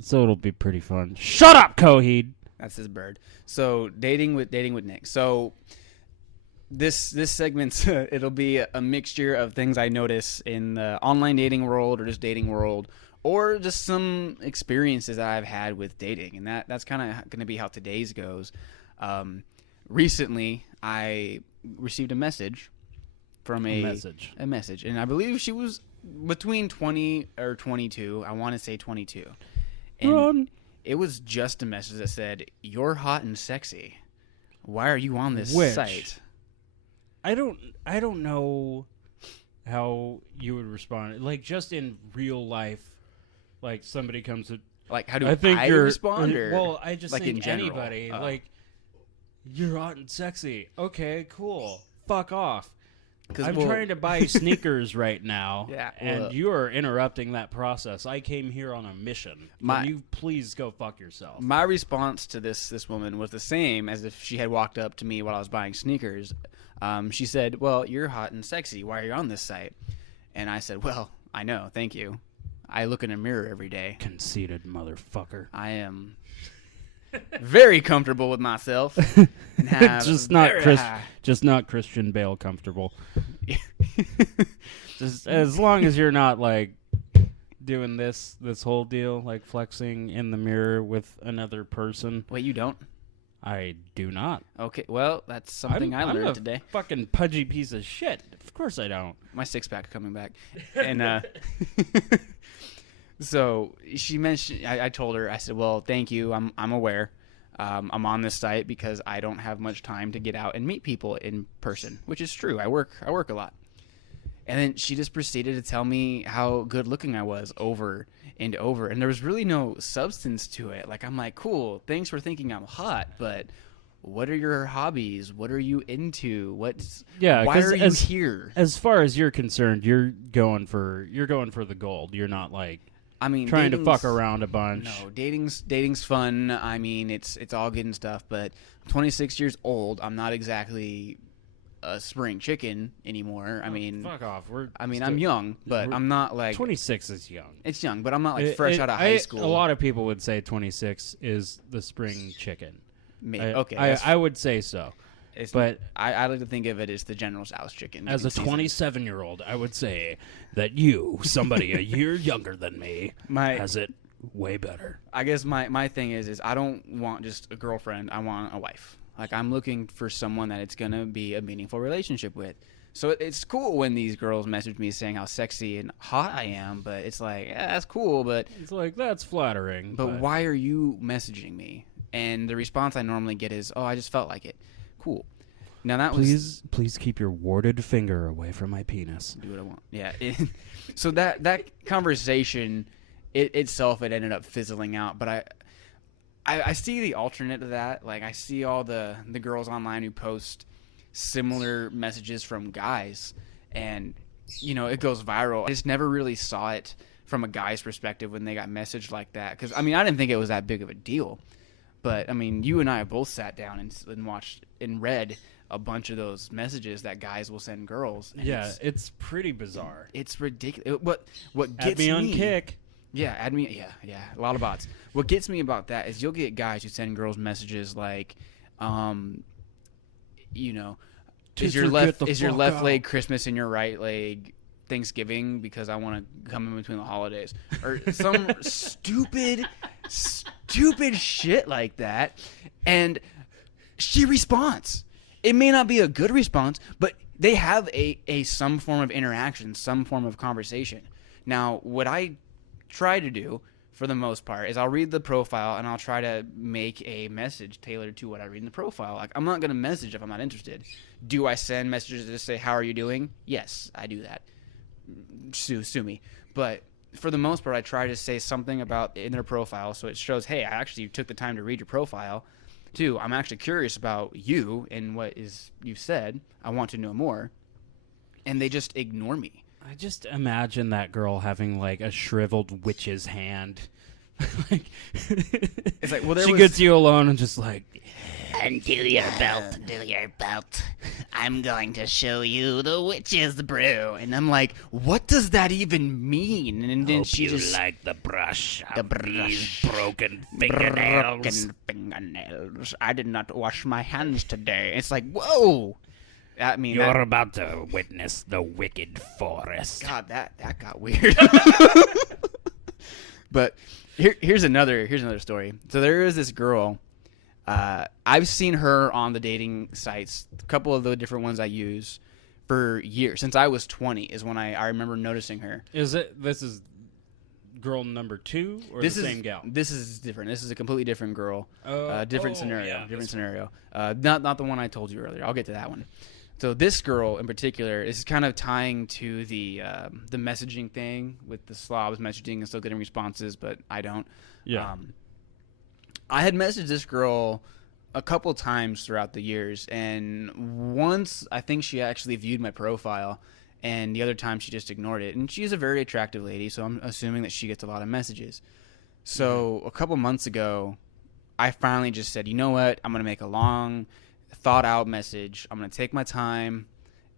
so it'll be pretty fun. Shut up, Coheed. That's his bird. So dating with Nick. So this segment's it'll be a mixture of things I notice in the online dating world or just dating world, or just some experiences that I've had with dating, and that's kind of going to be how today's goes. Recently, I received a message from a message, and I believe she was between 20 or 22. I want to say 22. And it was just a message that said, "You're hot and sexy. Why are you on this site?" I don't know how you would respond. Like, just in real life, like somebody comes to, like, how do I respond? Or, well, I just like think in general, anybody like, you're hot and sexy. Okay, cool. Fuck off. I'm trying to buy sneakers right now, yeah, and you are interrupting that process. I came here on a mission. Can you please go fuck yourself? My response to this woman was the same as if she had walked up to me while I was buying sneakers. She said, "Well, you're hot and sexy. Why are you on this site?" And I said, "Well, I know. Thank you. I look in a mirror every day." Conceited motherfucker. I am very comfortable with myself. And have just not Christian Bale comfortable. Just as long as you're not like doing this whole deal, like flexing in the mirror with another person. Wait, you don't? I do not. Okay, well, that's something I learned today. Fucking pudgy piece of shit. Of course I don't. My six-pack coming back. And so she mentioned, I told her, I said, "Well, thank you. I'm aware. I'm on this site because I don't have much time to get out and meet people in person," which is true. I work a lot. And then she just proceeded to tell me how good looking I was over and over. And there was really no substance to it. Like, I'm like, cool, thanks for thinking I'm hot, but what are your hobbies? What are you into? Why are you here? As far as you're concerned, you're going for the gold. You're not like, I mean, trying to fuck around a bunch. No, dating's fun. I mean, it's all good and stuff, but I'm 26 years old. I'm not exactly a spring chicken anymore. I mean, fuck off. I'm young, but I'm not like 26 is young. It's young, but I'm not like fresh out of high school. A lot of people would say 26 is the spring chicken. Okay, I would say so. But I like to think of it as the General Tso's chicken. As a 27-year-old, I would say that you, somebody a year younger than me, has it way better. I guess my thing is I don't want just a girlfriend. I want a wife. Like, I'm looking for someone that it's going to be a meaningful relationship with. So it's cool when these girls message me saying how sexy and hot I am, but it's like, yeah, that's cool, but... It's like, that's flattering. But why are you messaging me? And the response I normally get is, oh, I just felt like it. Cool. Now that please keep your warded finger away from my penis. Do what I want. Yeah. So that conversation itself, it ended up fizzling out. But I see the alternate of that. Like, I see all the girls online who post similar messages from guys, and it goes viral. I just never really saw it from a guy's perspective when they got messaged like that. Because I didn't think it was that big of a deal. But you and I have both sat down and watched and read a bunch of those messages that guys will send girls. And yeah, it's pretty bizarre. It's ridiculous. What gets add me on Kick? Yeah, add me. Yeah, a lot of bots. What gets me about that is you'll get guys who send girls messages like, is your left leg Christmas and your right leg Thanksgiving because I want to come in between the holidays, or some stupid shit like that, and she responds. It may not be a good response, but they have a some form of interaction, some form of conversation. Now, what I try to do for the most part is I'll read the profile and I'll try to make a message tailored to what I read in the profile. Like, I'm not going to message if I'm not interested. Do I send messages to just say, how are you doing? Yes, I do that. Sue me. But for the most part, I try to say something about in their profile so it shows, hey, I actually took the time to read your profile. Two, I'm actually curious about you and what you've said. I want to know more. And they just ignore me. I just imagine that girl having like a shriveled witch's hand. It's like, well, she gets you alone and just like, undo your belt. I'm going to show you the witch's brew. And I'm like, what does that even mean? And then she just like the brush of these broken fingernails. I did not wash my hands today. It's like, whoa. You're about to witness the wicked forest. God, that got weird. But here's another story. So there is this girl. I've seen her on the dating sites, a couple of the different ones I use, for years. Since I was 20 is when I remember noticing her. This is girl number 2 or the same gal? This is different. This is a completely different girl. Different scenario. Yeah, different scenario. Not the one I told you earlier. I'll get to that one. So this girl in particular is kind of tying to the messaging thing with the slobs messaging and still getting responses, but I don't. Yeah. I had messaged this girl a couple times throughout the years, and once I think she actually viewed my profile, and the other time she just ignored it. And she's a very attractive lady, so I'm assuming that she gets a lot of messages. So a couple months ago, I finally just said, you know what? I'm going to make a long, thought-out message. I'm going to take my time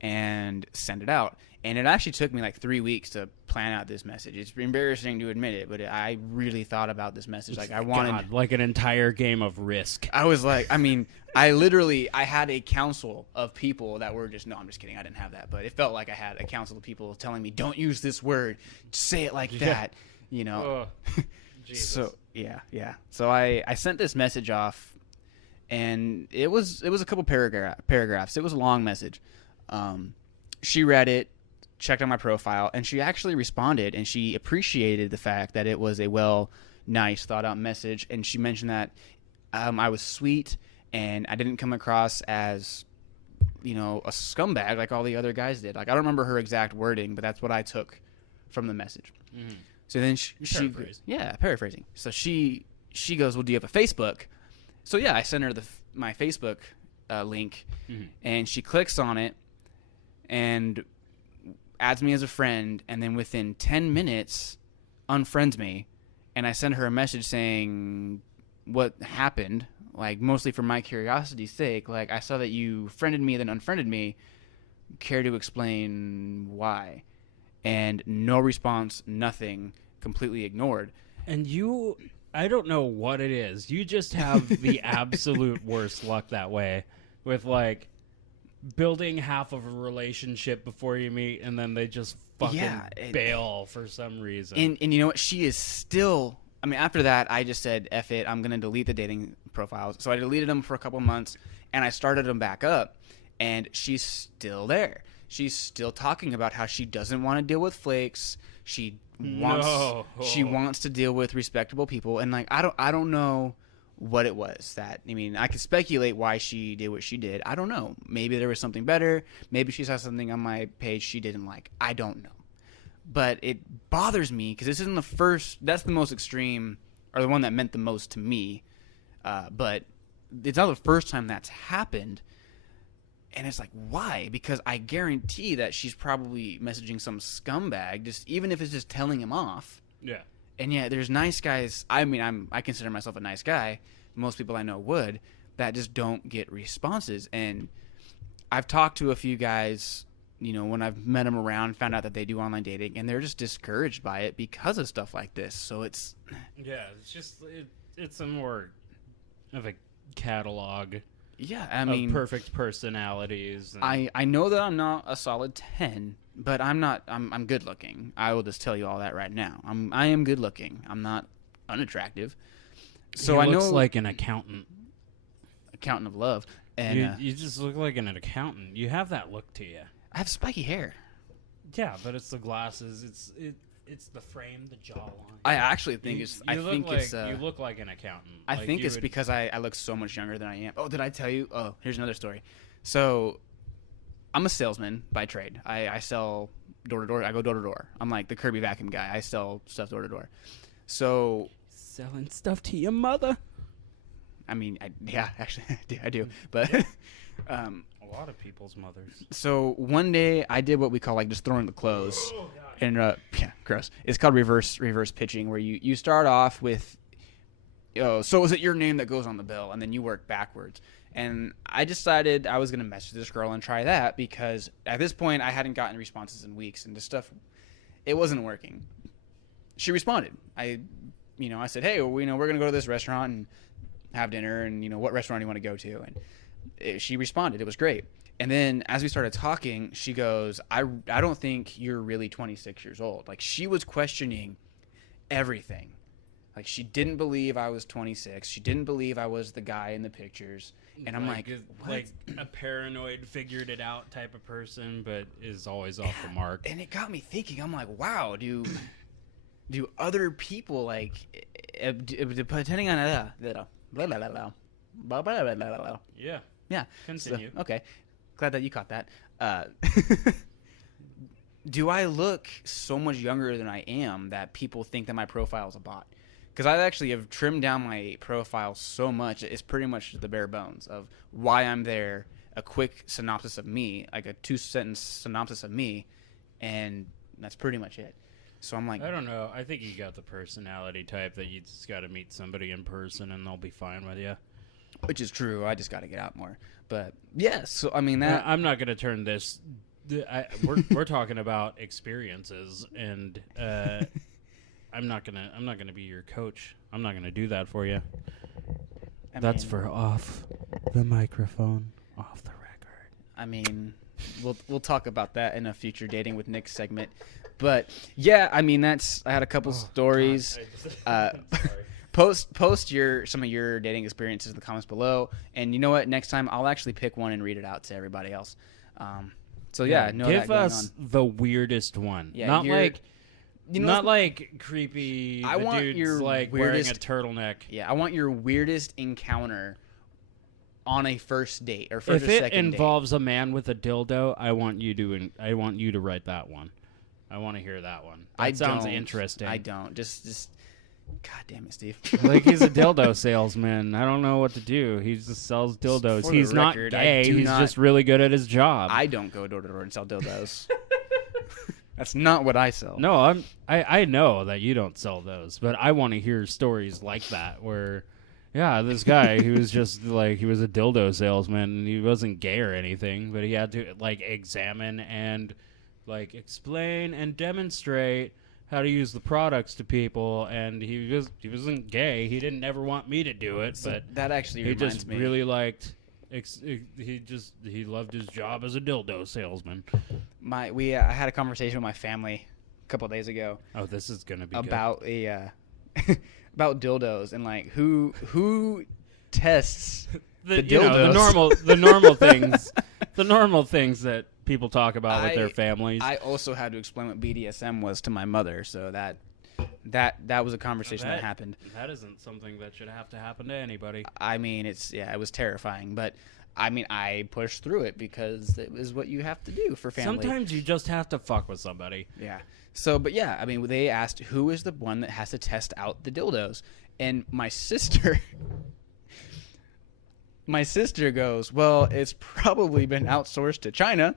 and send it out. And it actually took me like 3 weeks to plan out this message. It's embarrassing to admit it, but I really thought about this message. Like, I wanted like an entire game of Risk. I was like, I had a council of people that were just, no, I'm just kidding. I didn't have that. But it felt like I had a council of people telling me, don't use this word. Say it like that, So, yeah. So I sent this message off, and it was a couple paragraphs. It was a long message. She read it, checked on my profile, and she actually responded, and she appreciated the fact that it was a nice, thought-out message, and she mentioned that I was sweet, and I didn't come across as, a scumbag like all the other guys did. Like, I don't remember her exact wording, but that's what I took from the message. Mm-hmm. So then paraphrasing. So she goes, well, do you have a Facebook? So yeah, I sent her my Facebook link, mm-hmm. and she clicks on it, and adds me as a friend, and then within 10 minutes unfriends me, and I send her a message saying what happened, like mostly for my curiosity's sake. Like, I saw that you friended me, then unfriended me. Care to explain why? And no response, nothing, completely ignored. And I don't know what it is. You just have the absolute worst luck that way with like building half of a relationship before you meet and then they just fucking bail for some reason. And you know what? She is still, I mean, after that, I just said, F it, I'm going to delete the dating profiles. So I deleted them for a couple months and I started them back up and she's still there. She's still talking about how she doesn't want to deal with flakes. She wants to deal with respectable people. And like, I don't know what it was that, I mean, I could speculate why she did what she did. I don't know. Maybe there was something better. Maybe she saw something on my page she didn't like. I don't know. But it bothers me because this isn't the first, that's the most extreme, or the one that meant the most to me. But it's not the first time that's happened. And it's like, why? Because I guarantee that she's probably messaging some scumbag, just even if it's just telling him off. Yeah. And yet there's nice guys. I mean, I consider myself a nice guy. Most people I know would, that just don't get responses. And I've talked to a few guys, you know, when I've met them around, found out that they do online dating, and they're just discouraged by it because of stuff like this. So it's... Yeah, it's just, it's a more of a catalog. Yeah, I mean, perfect personalities. And I know that I'm not a solid 10, but I'm not. I'm good looking. I will just tell you all that right now. I am good looking. I'm not unattractive. So he I looks know, like an accountant. Accountant of love, and you just look like an accountant. You have that look to you. I have spiky hair. Yeah, but it's the glasses. It's the frame, the jawline. I actually think it's. You look like an accountant. I think it's because I look so much younger than I am. Oh, did I tell you? Oh, here's another story. So, I'm a salesman by trade. I sell door to door. I go door to door. I'm like the Kirby vacuum guy. I sell stuff door to door. So, selling stuff to your mother. I mean, actually, I do. But a lot of people's mothers. So one day I did what we call like just throwing the clothes. And yeah, gross. It's called reverse pitching, where you start off with, so is it your name that goes on the bill, and then you work backwards. And I decided I was gonna message this girl and try that because at this point I hadn't gotten responses in weeks, and this stuff, it wasn't working. She responded. I said, hey, we're gonna go to this restaurant and have dinner, and what restaurant do you want to go to? And she responded. It was great. And then as we started talking, she goes, I don't think you're really 26 years old. Like, she was questioning everything. Like, she didn't believe I was 26. She didn't believe I was the guy in the pictures. And I'm like what? Like a paranoid, figured it out type of person, but is always off the mark. And it got me thinking. I'm like, wow, do other people, like, depending on yeah. Continue. So, okay. Glad that you caught that. Do I look so much younger than I am that people think that my profile is a bot? Because I actually have trimmed down my profile so much, it's pretty much the bare bones of why I'm there, a quick synopsis of me, like a 2-sentence synopsis of me, and that's pretty much it. So I'm like... I don't know. I think you got the personality type that you just got to meet somebody in person and they'll be fine with you. Which is true. I just got to get out more. But yeah, so I mean that. I'm not gonna turn this. We're talking about experiences, and I'm not gonna be your coach. I'm not gonna do that for you. That's for off the microphone, off the record. I mean, we'll talk about that in a future dating with Nick segment. But yeah, I mean I had a couple stories. Sorry. Post some of your dating experiences in the comments below, and you know what? Next time I'll actually pick one and read it out to everybody else. So yeah, give us the weirdest one. Yeah, not like not like creepy. I want dude's your like weirdest, wearing a turtleneck. Yeah, I want your weirdest encounter on a first date or first if or it second involves a man with a dildo, I want you to write that one. I want to hear that one. That sounds interesting. I don't. Just God damn it, Steve. Like, he's a dildo salesman. I don't know what to do. He just sells dildos. He's not gay. He's just really good at his job. I don't go door to door and sell dildos. That's not what I sell. No, I know that you don't sell those, but I want to hear stories like that where Yeah, this guy, he was just like, he was a dildo salesman, and he wasn't gay or anything, but he had to like examine and like explain and demonstrate how to use the products to people, and he wasn't gay. He didn't ever want me to do it, but That actually he reminds just me. really liked. He loved his job as a dildo salesman. I had a conversation with my family a couple of days ago Oh, this is gonna be about about dildos and like who tests good. the dildos. The normal things, the normal things that people talk about with their families. I also had to explain what BDSM was to my mother, so that was a conversation that happened. That isn't something that should have to happen to anybody. I mean, it was terrifying, but I mean, I pushed through it because it was what you have to do for family. Sometimes you just have to fuck with somebody. Yeah. So, but yeah, I mean, they asked who is the one that has to test out the dildos, and my sister goes, well, it's probably been outsourced to China.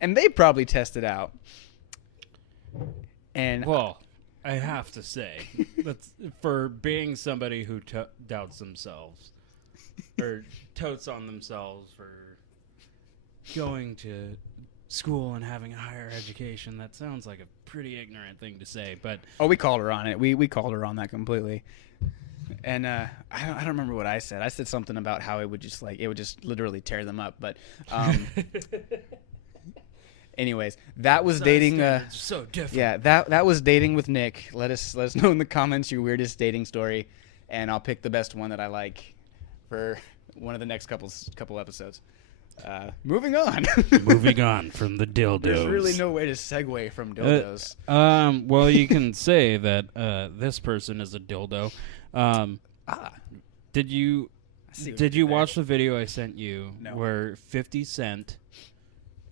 And they probably test it out. And well, I have to say, that's for being somebody who doubts themselves or totes on themselves for going to school and having a higher education. That sounds like a pretty ignorant thing to say, but we called her on it. We called her on that completely. And I don't remember what I said. I said something about how it would just literally tear them up. But anyways, that was dating. So different. Yeah, that was dating with Nick. Let us know in the comments your weirdest dating story, and I'll pick the best one that I like for one of the next couple episodes. Moving on. Moving on from the dildos. There's really no way to segue from dildos. Well, you can say that this person is a dildo. Did you watch the video I sent you where 50 Cent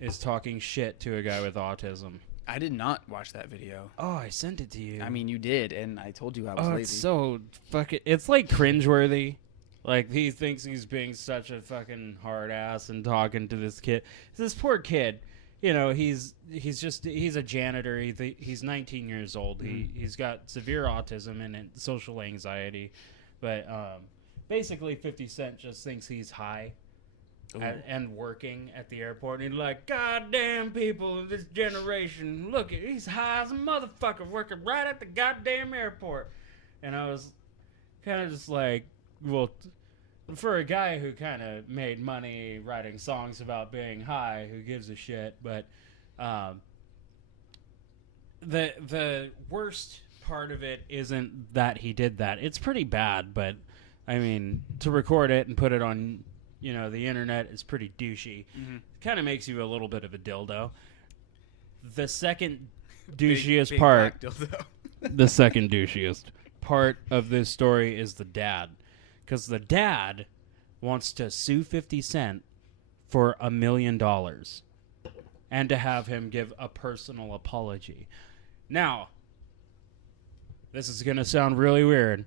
is talking shit to a guy with autism? I did not watch that video. Oh, I sent it to you. I mean, you did, and I told you I was lazy. It's so fucking... It's like cringeworthy. Like, he thinks he's being such a fucking hard ass and talking to this kid. This poor kid, you know, he's a janitor. He's 19 years old. Mm-hmm. He's got severe autism and social anxiety. But basically 50 Cent just thinks he's high and working at the airport. And he's like, goddamn people in this generation, look, he's high as a motherfucker working right at the goddamn airport. And I was kind of just like, well, for a guy who kind of made money writing songs about being high, who gives a shit? But the worst part of it isn't that he did that. It's pretty bad, but I mean, to record it and put it on, you know, the internet is pretty douchey. Mm-hmm. Kind of makes you a little bit of a dildo. The second douchiest part, the second douchiest part of this story is the dad. Because the dad wants to sue 50 Cent for $1 million and to have him give a personal apology. Now, this is going to sound really weird,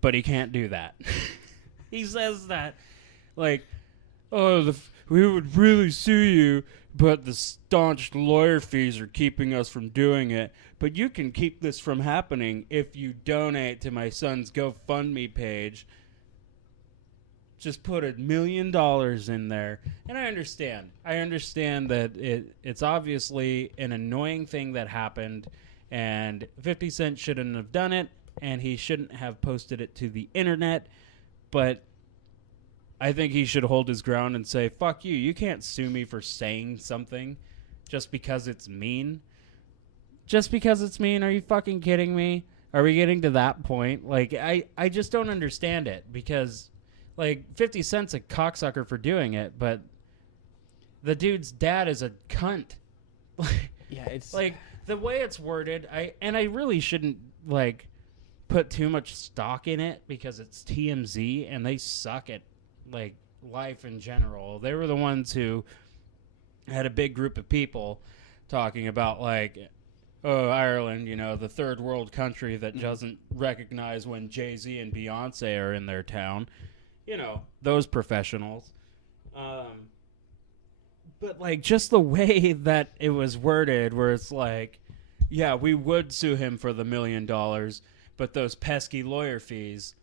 but he can't do that. He says that, like, oh, we would really sue you, but the staunch lawyer fees are keeping us from doing it. But you can keep this from happening if you donate to my son's GoFundMe page. Just put $1 million in there. And I understand. I understand that it's obviously an annoying thing that happened, and 50 Cent shouldn't have done it, and he shouldn't have posted it to the internet. But I think he should hold his ground and say, fuck you. You can't sue me for saying something just because it's mean. Just because it's mean? Are you fucking kidding me? Are we getting to that point? Like, I just don't understand it, because, like, 50 Cent's a cocksucker for doing it, but the dude's dad is a cunt. Yeah, it's... Like, the way it's worded, I really shouldn't, like, put too much stock in it, because it's TMZ, and they suck at, like, life in general. They were the ones who had a big group of people talking about, like, oh, Ireland, you know, the third world country that doesn't recognize when Jay-Z and Beyonce are in their town. You know, those professionals. But, like, just the way that it was worded, where it's like, yeah, we would sue him for the $1 million, but those pesky lawyer fees.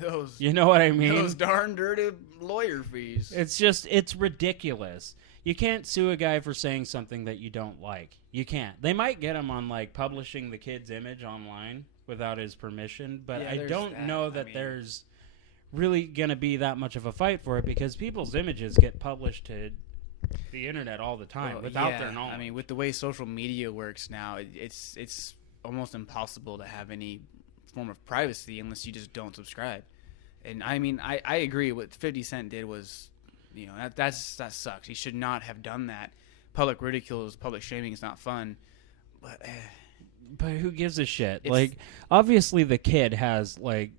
Those, You know what I mean? those darn dirty lawyer fees. It's ridiculous. You can't sue a guy for saying something that you don't like. You can't. They might get him on like publishing the kid's image online without his permission, but Yeah, I there's don't that. know I that mean- there's really going to be that much of a fight for it because people's images get published to the internet all the time Well, without yeah, their knowledge. I mean, with the way social media works now, it's almost impossible to have any form of privacy unless you just don't subscribe. And I mean, I agree. What 50 Cent did was, you know, that sucks. He should not have done that. Public ridicule, public shaming is not fun. But who gives a shit? It's- Like, obviously the kid has like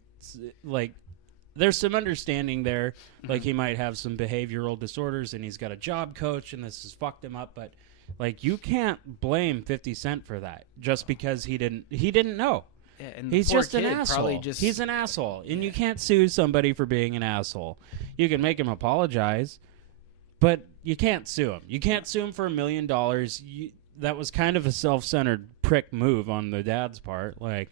there's some understanding there. Like, he might have some behavioral disorders and he's got a job coach and this has fucked him up. But like, you can't blame 50 Cent for that just because he didn't know. Yeah, and the He's poor just an kid probably asshole. just- He's an asshole, and you can't sue somebody for being an asshole. You can make him apologize, but you can't sue him. You can't sue him for $1 million. That was kind of a self-centered prick move on the dad's part. Like,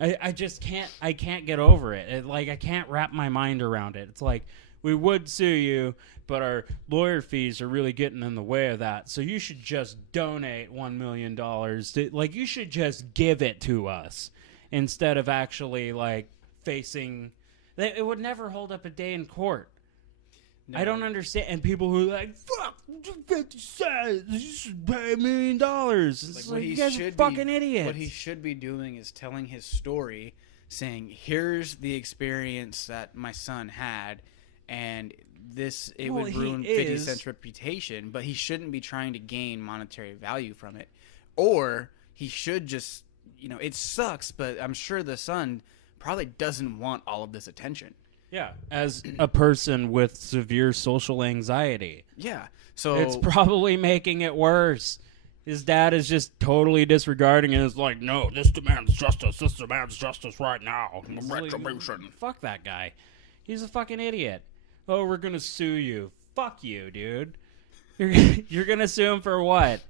I just can't. I can't get over it. Like, I can't wrap my mind around it. It's like, we would sue you, but our lawyer fees are really getting in the way of that. So you should just donate $1 million. Like, you should just give it to us instead of actually like facing. It would never hold up a day in court. No. I don't understand. And people who are like, fuck, 50 cents, you should pay $1 million. It's like, you guys are fucking idiots. What he should be doing is telling his story, saying, "Here's the experience that my son had, and it Well, would he ruin 50 is- Cent's reputation." But he shouldn't be trying to gain monetary value from it, or he should just, you know, it sucks, but I'm sure the son probably doesn't want all of this attention. Yeah, as a person with severe social anxiety, Yeah, so it's probably making it worse. His dad is just totally disregarding it. It's like, no, this demands justice. This demands justice right now. Retribution. Fuck that guy. He's a fucking idiot. Oh, we're gonna sue you. Fuck you, dude. You're gonna sue him for what?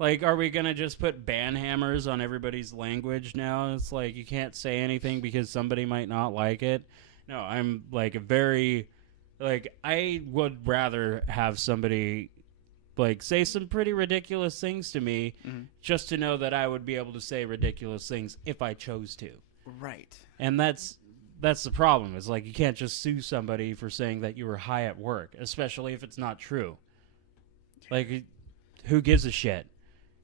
Like, are we gonna just put ban hammers on everybody's language now? It's like you can't say anything because somebody might not like it. No, I'm like I would rather have somebody like say some pretty ridiculous things to me just to know that I would be able to say ridiculous things if I chose to. right. And that's the problem. It's like you can't just sue somebody for saying that you were high at work, especially if it's not true. Like, who gives a shit?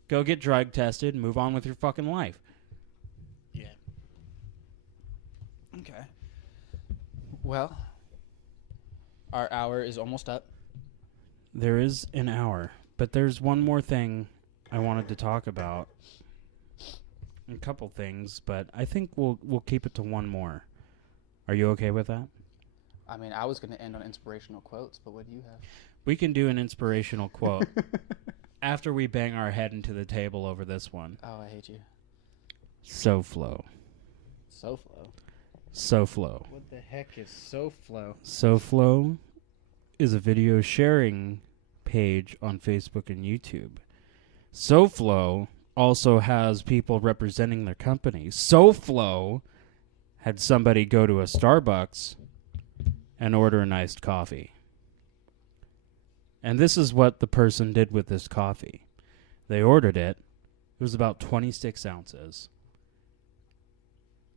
Go get drug tested and move on with your fucking life. Yeah. Okay. Well, our hour is almost up. There is an hour, but there's one more thing I wanted to talk about. A couple things, but I think we'll keep it to one more. Are you okay with that? I mean, I was going to end on inspirational quotes, but what do you have? We can do an inspirational quote after we bang our head into the table over this one. Oh, I hate you. SoFlo. SoFlo. SoFlo. What the heck is SoFlo? SoFlo is a video sharing page on Facebook and YouTube. SoFlo also has people representing their company. SoFlo had somebody go to a Starbucks and order an iced coffee. And this is what the person did with this coffee. They ordered it. It was about 26 ounces.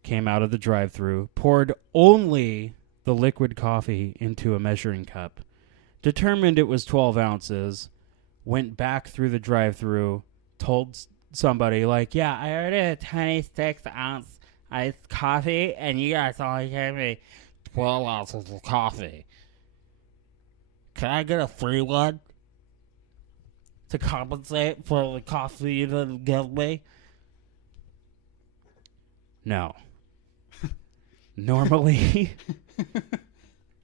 Came out of the drive-thru, poured only the liquid coffee into a measuring cup, determined it was 12 ounces, went back through the drive-thru, told somebody, like, yeah, I ordered a 26-ounce iced coffee, and you guys only gave me 12 ounces of coffee. Can I get a free one to compensate for the coffee you didn't give me? No.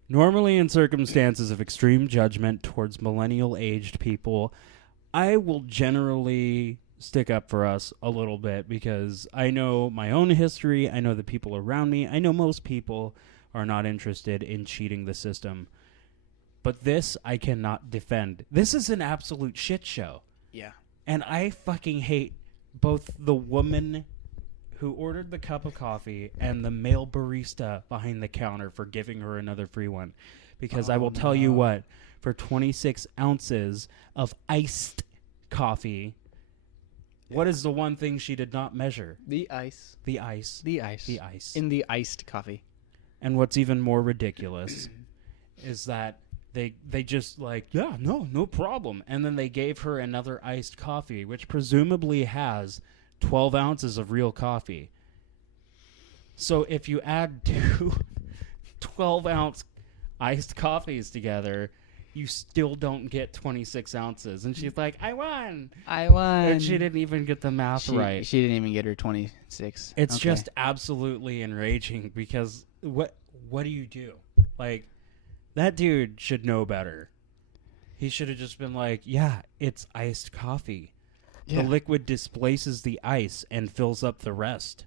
Normally in circumstances of extreme judgment towards millennial-aged people, I will generally stick up for us a little bit because I know my own history, I know the people around me, I know most people are not interested in cheating the system. But this I cannot defend. This is an absolute shit show. Yeah. And I fucking hate both the woman who ordered the cup of coffee and the male barista behind the counter for giving her another free one. Because I will tell you what, for 26 ounces of iced coffee, what is the one thing she did not measure? The ice. The ice. The ice. The ice. In the iced coffee. And what's even more ridiculous is that they just like, yeah, no problem. And then they gave her another iced coffee, which presumably has 12 ounces of real coffee. So if you add two 12-ounce iced coffees together, you still don't get 26 ounces. And she's like, I won. And she didn't even get the math right. She didn't even get her 26. It's just absolutely enraging because what do you do? Like, that dude should know better. He should have just been like, yeah, it's iced coffee. Yeah. The liquid displaces the ice and fills up the rest.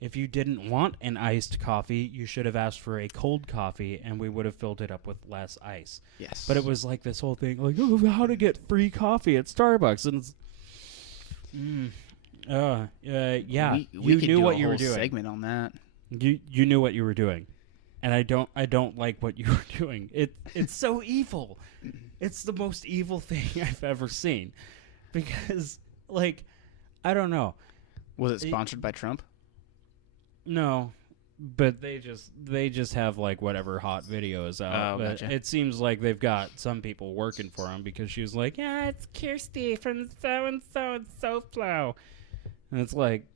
If you didn't want an iced coffee, you should have asked for a cold coffee, and we would have filled it up with less ice. Yes. But it was like this whole thing, like, oh, how to get free coffee at Starbucks. And it's, yeah, we you could knew do what a you were whole doing. segment on that. You knew what you were doing. And I don't like what you were doing. It's so evil. It's the most evil thing I've ever seen. Because, like, I don't know. Was it sponsored by Trump? No, but they just have like whatever hot videos out. Oh, gotcha. It seems like they've got some people working for them because she was like, yeah, it's Kirsty from so and SoFlo, and it's like,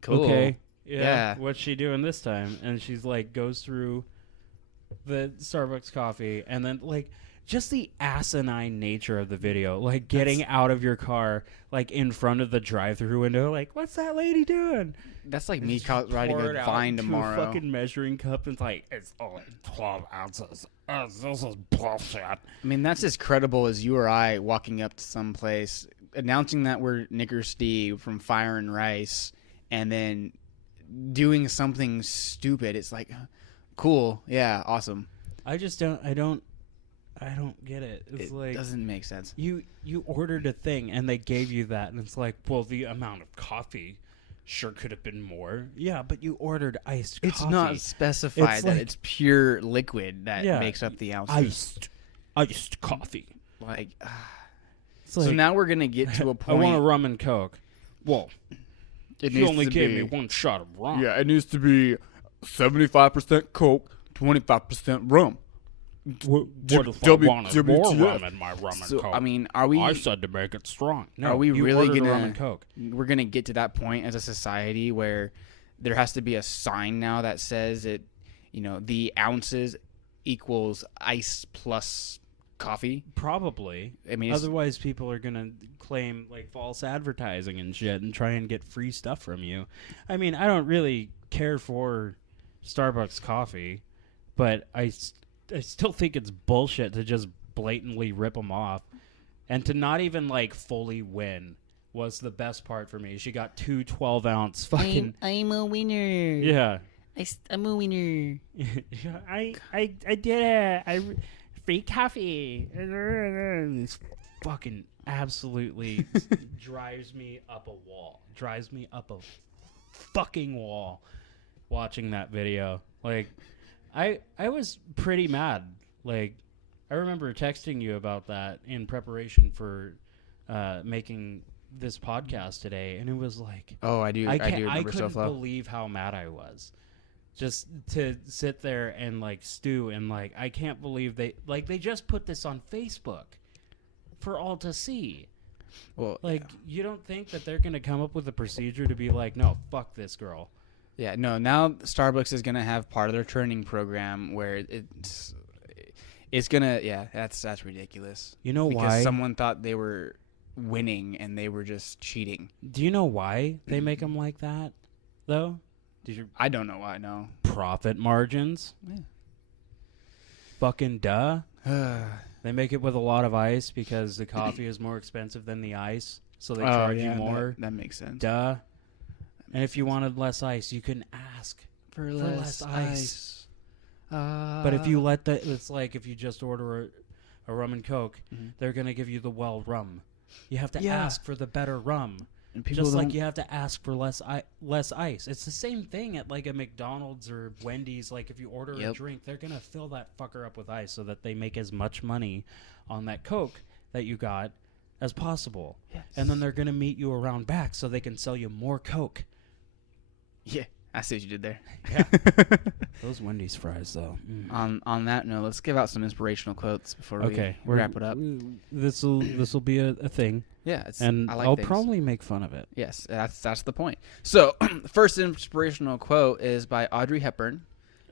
cool. Okay, Yeah. What's she doing this time? And she's like goes through the Starbucks coffee, and then like just the asinine nature of the video, like getting out of your car, like in front of the drive-through window, like what's that lady doing? That's like me riding a Vine tomorrow. A fucking measuring cup and it's like, it's only 12 ounces. This is bullshit. I mean, that's as credible as you or I walking up to some place, announcing that we're Nick or Steve from Fire and Rice, and then doing something stupid. It's like, cool, yeah, awesome. I don't get it. It's like, doesn't make sense. You ordered a thing and they gave you that, and it's like, well, the amount of coffee sure could have been more. Yeah, but you ordered iced coffee. It's not specified It's that like, it's pure liquid that makes up the ounces. Iced coffee. Like, so now we're gonna get to a point. I want a rum and Coke. Well, you only gave me one shot of rum. Yeah, it needs to be 75% Coke, 25% rum. What if I wanted more rum in my rum and Coke? I mean, are we? I said to make it strong. No, are we you really ordered gonna? rum and Coke. We're gonna get to that point as a society where there has to be a sign now that says it. The ounces equals ice plus coffee. Probably. I mean, otherwise people are gonna claim like false advertising and shit and try and get free stuff from you. I mean, I don't really care for Starbucks coffee, but I still think it's bullshit to just blatantly rip them off. And to not even, like, fully win was the best part for me. She got two 12-ounce fucking... I'm a winner. Yeah. I'm a winner. I did it. Free coffee. It's fucking absolutely drives me up a wall. Drives me up a fucking wall watching that video. Like... I was pretty mad. Like, I remember texting you about that in preparation for making this podcast today, and it was like, oh, I do remember I couldn't SoFlo. believe how mad I was. Just to sit there and like stew and like, I can't believe they just put this on Facebook for all to see. Well, like, you don't think that they're gonna come up with a procedure to be like, no, fuck this girl. Yeah, no, now Starbucks is going to have part of their training program where it's going to, yeah, that's ridiculous. You know because why? Because someone thought they were winning and they were just cheating. Do you know why they make them like that, though? I don't know why, no. Profit margins? Yeah. Fucking duh. They make it with a lot of ice because the coffee is more expensive than the ice, so they charge you more. That makes sense. Duh. And if you wanted less ice, you can ask for less ice. But if you it's like if you just order a rum and Coke, they're going to give you the well rum. You have to ask for the better rum. And people Just like don't- you have to ask for less ice. It's the same thing at like a McDonald's or Wendy's. Like if you order a Yep. drink, they're gonna fill that fucker up with ice so that they make as much money on that Coke that you got as possible. Yes. And then they're gonna meet you around back so they can sell you more Coke. Yeah, I see what you did there. Yeah. Those Wendy's fries, though. On that note, let's give out some inspirational quotes before Okay, we wrap it up. This will be a thing, Yeah, and I like I'll things. probably make fun of it. Yes, that's the point. So, first inspirational quote is by Audrey Hepburn.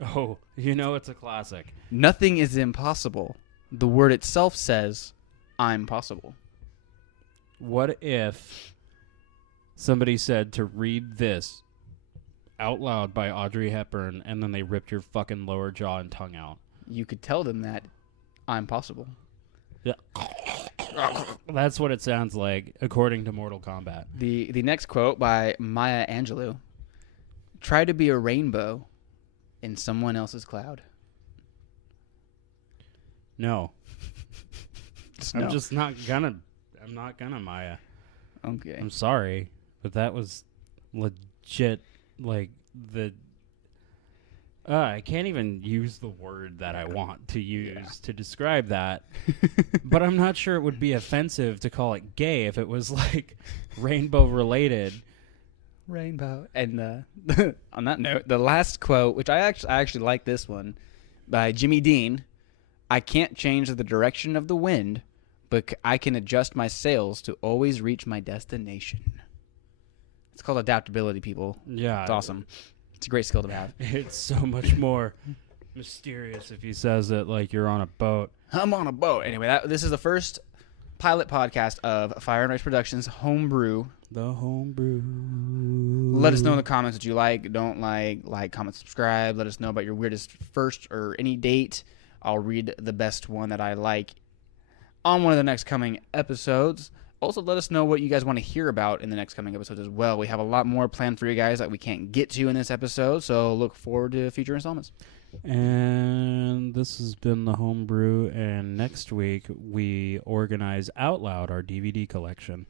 Oh, you know it's a classic. Nothing is impossible. The word itself says, I'm possible. What if somebody said to read this out loud by Audrey Hepburn, and then they ripped your fucking lower jaw and tongue out? You could tell them that I'm possible. Yeah. That's what it sounds like, according to Mortal Kombat. The next quote by Maya Angelou. Try to be a rainbow in someone else's cloud. No. No. I'm not gonna, Maya. Okay. I'm sorry, but that was legit, like, I can't even use the word that I want to use to describe that, but I'm not sure it would be offensive to call it gay if it was, like, rainbow-related. Rainbow. And on that note, the last quote, which I actually like this one, by Jimmy Dean. I can't change the direction of the wind, but I can adjust my sails to always reach my destination. It's called adaptability, people. Yeah. It's awesome. It's a great skill to have. It's so much more mysterious if he says it like you're on a boat. I'm on a boat. Anyway, this is the first pilot podcast of Fire and Ice Productions Homebrew. The homebrew. Let us know in the comments what you like, don't like, comment, subscribe. Let us know about your weirdest first or any date. I'll read the best one that I like on one of the next coming episodes. Also, let us know what you guys want to hear about in the next coming episodes as well. We have a lot more planned for you guys that we can't get to in this episode, so look forward to future installments. And this has been the homebrew, and next week we organize out loud our DVD collection.